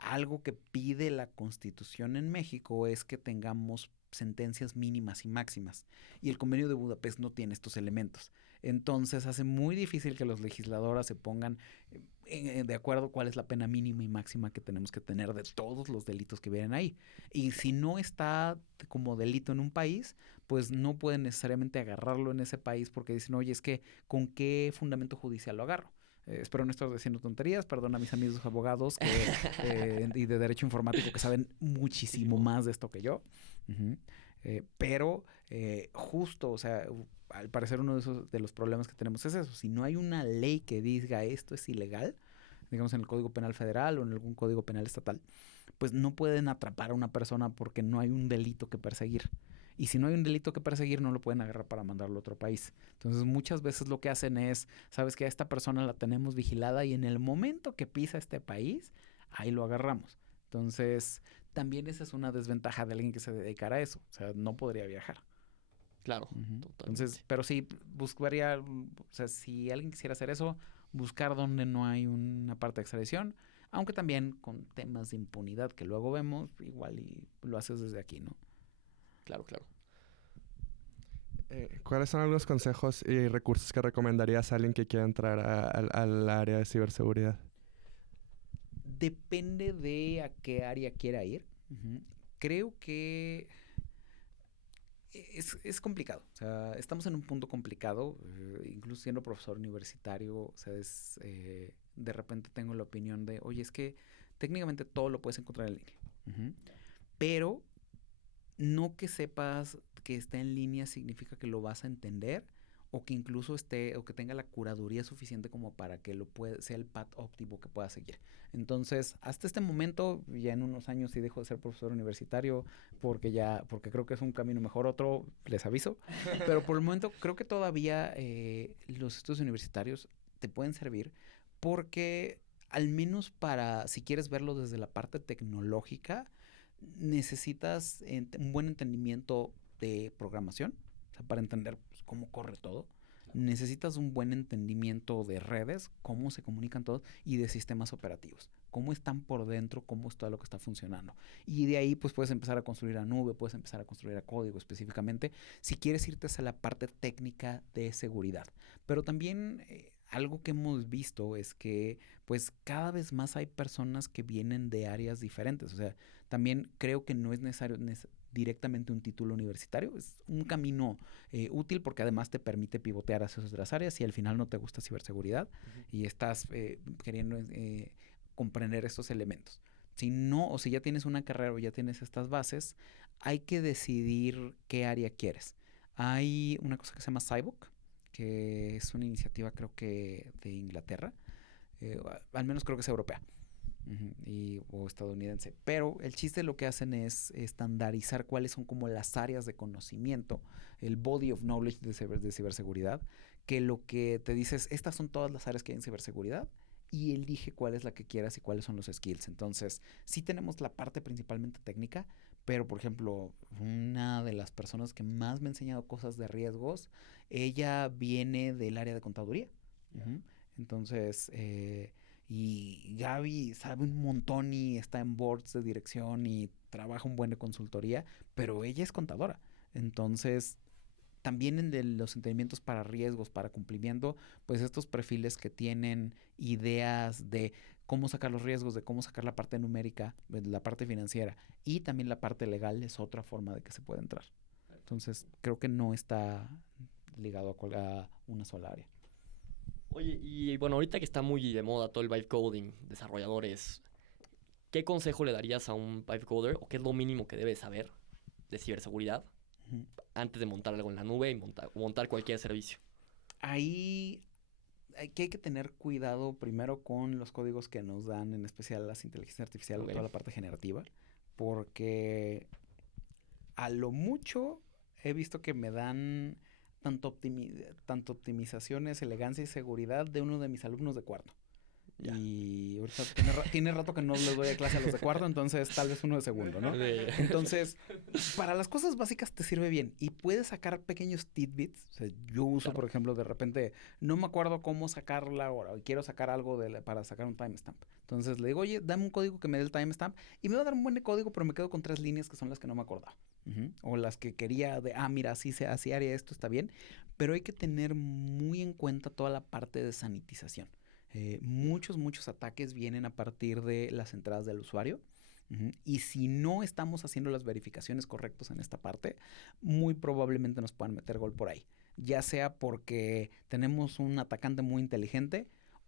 algo que pide la Constitución en México es que tengamos sentencias mínimas y máximas y el convenio de Budapest no tiene estos elementos. Entonces hace muy difícil que los legisladores se pongan de acuerdo cuál es la pena mínima y máxima que tenemos que tener de todos los delitos que vienen ahí. Y si no está como delito en un país, pues no pueden necesariamente agarrarlo en ese país porque dicen, oye, es que ¿con qué fundamento judicial lo agarro? Espero no estar diciendo tonterías, perdón a mis amigos abogados y de derecho informático que saben muchísimo más de esto que yo. Uh-huh. Pero justo, o sea, al parecer uno de los problemas que tenemos es eso. Si no hay una ley que diga esto es ilegal, digamos en el Código Penal Federal o en algún Código Penal estatal, pues no pueden atrapar a una persona porque no hay un delito que perseguir. Y si no hay un delito que perseguir, no lo pueden agarrar para mandarlo a otro país. Entonces, muchas veces lo que hacen es, sabes que a esta persona la tenemos vigilada y en el momento que pisa este país, ahí lo agarramos. Entonces, también esa es una desventaja de alguien que se dedicara a eso. O sea, no podría viajar. Claro, Uh-huh. totalmente. Entonces, pero sí, buscaría, o sea, si alguien quisiera hacer eso, buscar donde no hay una parte de extradición, aunque también con temas de impunidad que luego vemos, igual y lo haces desde aquí, ¿no? Claro, claro. ¿Cuáles son algunos consejos y recursos que recomendarías a alguien que quiera entrar al área de ciberseguridad? Depende de a qué área quiera ir. Uh-huh. Creo que es complicado. O sea, estamos en un punto complicado. Incluso siendo profesor universitario, o sea, de repente tengo la opinión de, oye, es que técnicamente todo lo puedes encontrar en línea. Uh-huh. Pero no que sepas que está en línea significa que lo vas a entender o que incluso esté o que tenga la curaduría suficiente como para que sea el path óptimo que pueda seguir. Entonces, hasta este momento, ya en unos años sí dejo de ser profesor universitario porque creo que es un camino mejor, otro les aviso, pero por el momento creo que todavía los estudios universitarios te pueden servir porque al menos si quieres verlo desde la parte tecnológica, necesitas un buen entendimiento de programación, o sea, para entender pues, cómo corre todo. Necesitas un buen entendimiento de redes, cómo se comunican todos, y de sistemas operativos, cómo están por dentro, cómo es todo lo que está funcionando. Y de ahí pues puedes empezar a construir a nube, puedes empezar a construir a código específicamente, si quieres irte hacia la parte técnica de seguridad. Pero también algo que hemos visto es que pues cada vez más hay personas que vienen de áreas diferentes. O sea, también creo que no es necesario directamente un título universitario. Es un camino útil porque además te permite pivotear hacia otras áreas si al final no te gusta ciberseguridad y estás queriendo comprender estos elementos. Si no, o si ya tienes una carrera o ya tienes estas bases, hay que decidir qué área quieres. Hay una cosa que se llama Cybook, que es una iniciativa creo que de Inglaterra, al menos creo que es europea. O estadounidense. Pero el chiste lo que hacen es estandarizar cuáles son como las áreas de conocimiento, el body of knowledge de ciberseguridad, que lo que te dice es, estas son todas las áreas que hay en ciberseguridad y elige cuál es la que quieras y cuáles son los skills. Entonces, sí tenemos la parte principalmente técnica, pero por ejemplo, una de las personas que más me ha enseñado cosas de riesgos, ella viene del área de contaduría. Entonces, y Gaby sabe un montón y está en boards de dirección y trabaja un buen de consultoría, pero ella es contadora. Entonces, también en los entendimientos para riesgos, para cumplimiento, pues estos perfiles que tienen ideas de cómo sacar los riesgos, de cómo sacar la parte numérica, la parte financiera y también la parte legal es otra forma de que se puede entrar. Entonces, creo que no está ligado a una sola área. Oye, y bueno, ahorita que está muy de moda todo el vibe coding, desarrolladores, ¿qué consejo le darías a un vibe coder o qué es lo mínimo que debe saber de ciberseguridad antes de montar algo en la nube y montar cualquier servicio? Ahí hay que tener cuidado primero con los códigos que nos dan, en especial las inteligencias artificiales, toda la parte generativa, porque a lo mucho he visto que me dan tanto optimizaciones, elegancia y seguridad de uno de mis alumnos de cuarto. Ya. Y ahorita tiene rato que no les doy clase a los de cuarto, entonces tal vez uno de segundo, ¿no? Entonces, para las cosas básicas te sirve bien y puedes sacar pequeños tidbits. O sea, yo uso, por ejemplo, de repente, no me acuerdo cómo sacarla ahora, y quiero sacar algo para sacar un timestamp. Entonces le digo, oye, dame un código que me dé el timestamp y me va a dar un buen de código, pero me quedo con 3 líneas que son las que no me acordaba. O las que quería mira, así haría esto, está bien. Pero hay que tener muy en cuenta toda la parte de sanitización. Muchos ataques vienen a partir de las entradas del usuario. Y si no estamos haciendo las verificaciones correctas en esta parte, muy probablemente nos puedan meter gol por ahí. Ya sea porque tenemos un atacante muy inteligente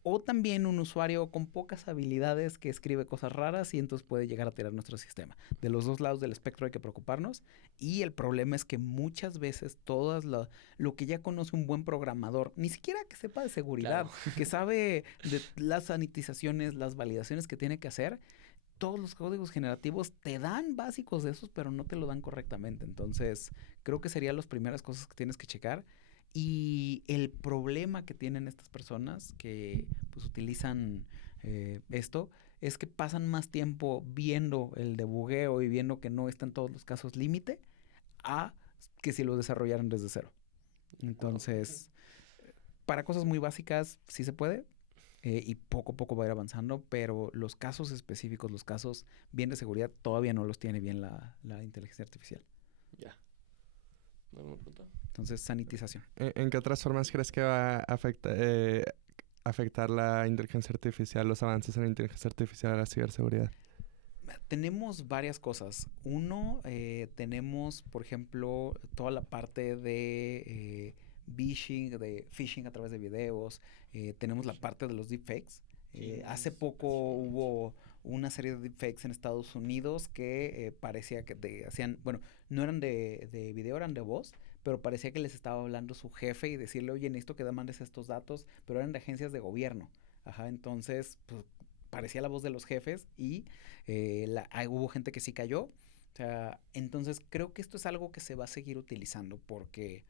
o también un usuario con pocas habilidades que escribe cosas raras y entonces puede llegar a tirar nuestro sistema. De los dos lados del espectro hay que preocuparnos y el problema es que muchas veces lo que ya conoce un buen programador, ni siquiera que sepa de seguridad, claro, que sabe de las sanitizaciones, las validaciones que tiene que hacer, todos los códigos generativos te dan básicos de esos, pero no te lo dan correctamente. Entonces, creo que serían las primeras cosas que tienes que checar. Y el problema que tienen estas personas que pues utilizan esto es que pasan más tiempo viendo el debugueo y viendo que no están todos los casos límite a que si lo desarrollaran desde cero. Entonces, para cosas muy básicas sí se puede y poco a poco va a ir avanzando, pero los casos específicos, los casos bien de seguridad, todavía no los tiene bien la inteligencia artificial. Ya. Entonces, sanitización. ¿En qué otras formas crees que va a afectar la inteligencia artificial, los avances en la inteligencia artificial a la ciberseguridad? Tenemos varias cosas. Uno, tenemos, por ejemplo, toda la parte de phishing a través de videos. Tenemos la parte de los deepfakes. Hace poco hubo una serie de deepfakes en Estados Unidos que parecía que hacían, bueno, no eran de video, eran de voz, pero parecía que les estaba hablando su jefe y decirle, oye, necesito que mandes estos datos, pero eran de agencias de gobierno. Ajá, entonces, pues, parecía la voz de los jefes y hubo gente que sí cayó. O sea, entonces creo que esto es algo que se va a seguir utilizando porque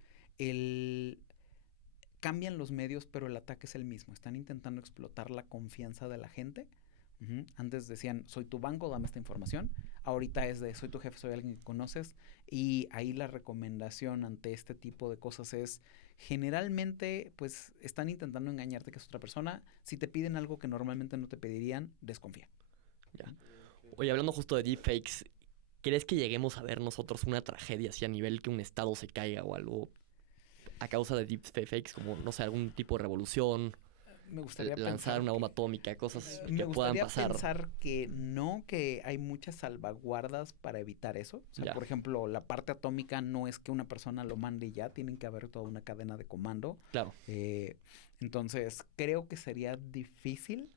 cambian los medios, pero el ataque es el mismo. Están intentando explotar la confianza de la gente. Antes decían, soy tu banco, dame esta información. Ahorita es de, soy tu jefe, soy alguien que conoces. Y ahí la recomendación ante este tipo de cosas es, generalmente, pues, están intentando engañarte que es otra persona. Si te piden algo que normalmente no te pedirían, desconfía. Ya. Oye, hablando justo de deepfakes, ¿crees que lleguemos a ver nosotros una tragedia así a nivel que un estado se caiga o algo a causa de deepfakes, como, no sé, algún tipo de revolución? Me gustaría lanzar una bomba atómica, cosas que puedan pasar. Me gustaría pensar que no, que hay muchas salvaguardas para evitar eso. O sea, por ejemplo, la parte atómica no es que una persona lo mande y ya, tienen que haber toda una cadena de comando. Claro. Entonces, creo que sería difícil,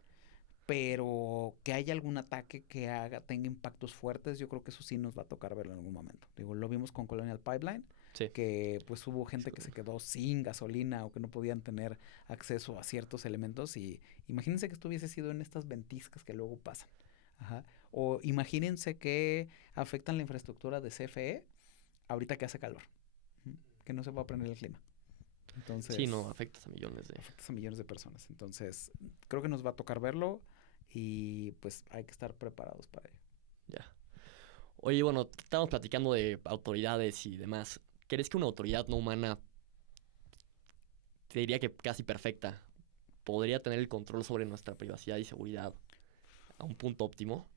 pero que haya algún ataque que tenga impactos fuertes, yo creo que eso sí nos va a tocar verlo en algún momento. Digo, lo vimos con Colonial Pipeline. Sí. Que pues hubo gente que se quedó sin gasolina o que no podían tener acceso a ciertos elementos y imagínense que esto hubiese sido en estas ventiscas que luego pasan. Ajá. O imagínense que afectan la infraestructura de CFE ahorita que hace calor, que no se va a prender el clima. Entonces, sí, no, afectas a millones de personas. Entonces, creo que nos va a tocar verlo y pues hay que estar preparados para ello. Ya. Oye, bueno, estamos platicando de autoridades y demás. ¿Crees que una autoridad no humana, te diría que casi perfecta, podría tener el control sobre nuestra privacidad y seguridad a un punto óptimo?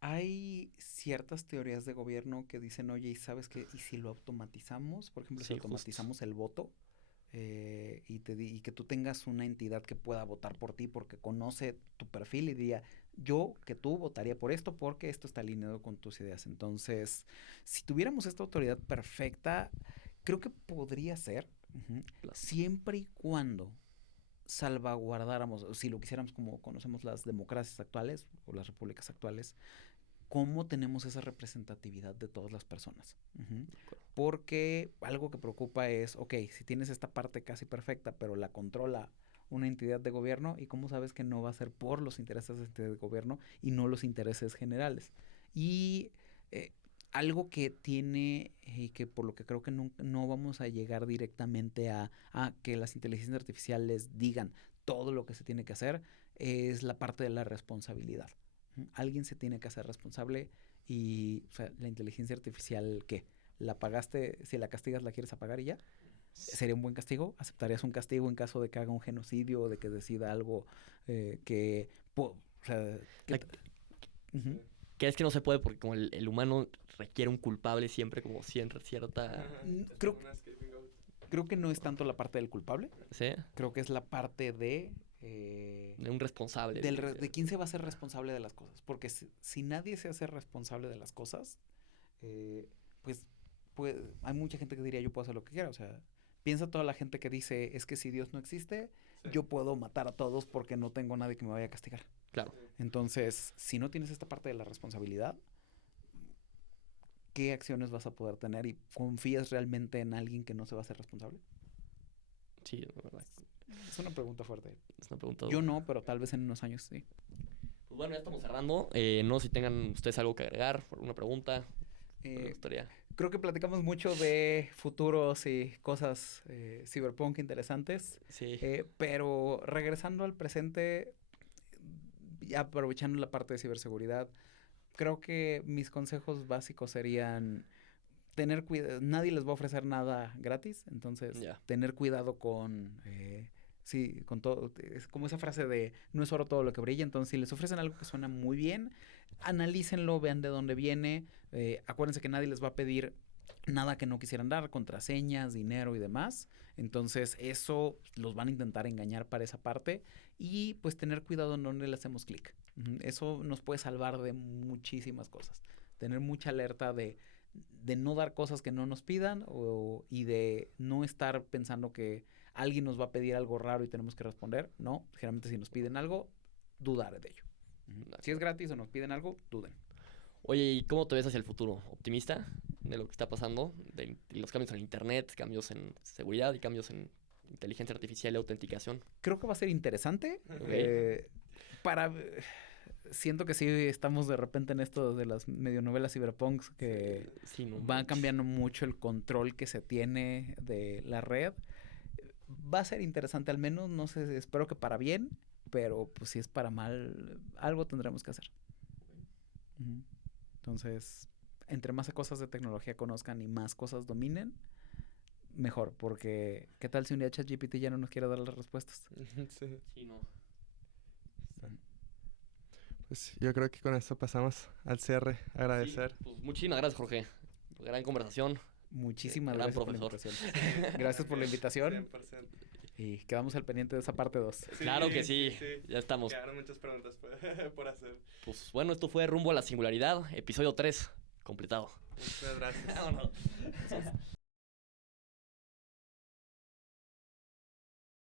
Hay ciertas teorías de gobierno que dicen, oye, ¿y sabes qué? ¿Y si lo automatizamos? Por ejemplo, si Sí, justo. automatizamos el voto y que tú tengas una entidad que pueda votar por ti porque conoce tu perfil y diría, yo que tú votaría por esto porque esto está alineado con tus ideas. Entonces, si tuviéramos esta autoridad perfecta, creo que podría ser, siempre y cuando salvaguardáramos, o si lo quisiéramos como conocemos las democracias actuales o las repúblicas actuales, cómo tenemos esa representatividad de todas las personas. Porque algo que preocupa es, ok, si tienes esta parte casi perfecta, pero la controla una entidad de gobierno, ¿y cómo sabes que no va a ser por los intereses de entidad de gobierno y no los intereses generales? Y eh, algo que tiene y que por lo que creo que no vamos a llegar directamente a que las inteligencias artificiales digan todo lo que se tiene que hacer, es la parte de la responsabilidad. Alguien se tiene que hacer responsable y, o sea, la inteligencia artificial, ¿qué? ¿La pagaste? Si la castigas, ¿la quieres apagar y ya? ¿Sería un buen castigo? ¿Aceptarías un castigo en caso de que haga un genocidio o de que decida algo o sea, uh-huh. ¿Crees que no se puede porque como el humano requiere un culpable siempre, como siempre, cierta... Creo que no es tanto la parte del culpable. ¿Sí? Creo que es la parte de un responsable. De quién se va a hacer responsable de las cosas. Porque si nadie se hace responsable de las cosas, pues hay mucha gente que diría yo puedo hacer lo que quiera. O sea, piensa toda la gente que dice es que si Dios no existe, sí, yo puedo matar a todos porque no tengo nadie que me vaya a castigar. Claro. Entonces, si no tienes esta parte de la responsabilidad, ¿qué acciones vas a poder tener? ¿Y confías realmente en alguien que no se va a hacer responsable? Sí, la verdad. Es una pregunta fuerte. Es una pregunta. Yo no, pero tal vez en unos años sí. Pues bueno, ya estamos cerrando. No sé si tengan ustedes algo que agregar, alguna pregunta. Creo que platicamos mucho de futuros y cosas cyberpunk interesantes. Sí. Pero regresando al presente y aprovechando la parte de ciberseguridad, creo que mis consejos básicos serían tener cuidado. Nadie les va a ofrecer nada gratis, entonces tener cuidado con... sí, con todo, es como esa frase de no es oro todo lo que brilla. Entonces si les ofrecen algo que suena muy bien, analícenlo, vean de dónde viene, acuérdense que nadie les va a pedir nada que no quisieran dar, contraseñas, dinero y demás. Entonces eso los van a intentar engañar para esa parte y pues tener cuidado en dónde le hacemos clic. Eso nos puede salvar de muchísimas cosas. Tener mucha alerta de no dar cosas que no nos pidan y de no estar pensando que alguien nos va a pedir algo raro y tenemos que responder. No, generalmente si nos piden algo, dudar de ello. Si es gratis o nos piden algo, duden. Oye, ¿y cómo te ves hacia el futuro? ¿Optimista de lo que está pasando? De los cambios en internet, cambios en seguridad y cambios en inteligencia artificial y autenticación. Creo que va a ser interesante. Siento que sí estamos de repente en esto de las medionovelas cyberpunks que va cambiando mucho el control que se tiene de la red. Va a ser interesante al menos, no sé, espero que para bien, pero pues si es para mal, algo tendremos que hacer. Entonces, entre más cosas de tecnología conozcan y más cosas dominen, mejor, porque ¿qué tal si un día ChatGPT ya no nos quiere dar las respuestas? Sí, no. Pues yo creo que con esto pasamos al cierre. Agradecer. Sí, pues muchísimas gracias, Jorge. Gran conversación. Muchísimas gracias por la invitación. Gracias por la invitación. 100%. Y quedamos al pendiente de esa parte 2. Sí, claro que sí. Ya estamos. Quedaron muchas preguntas por hacer. Pues bueno, esto fue Rumbo a la Singularidad, episodio 3, completado. Muchas gracias. Vámonos.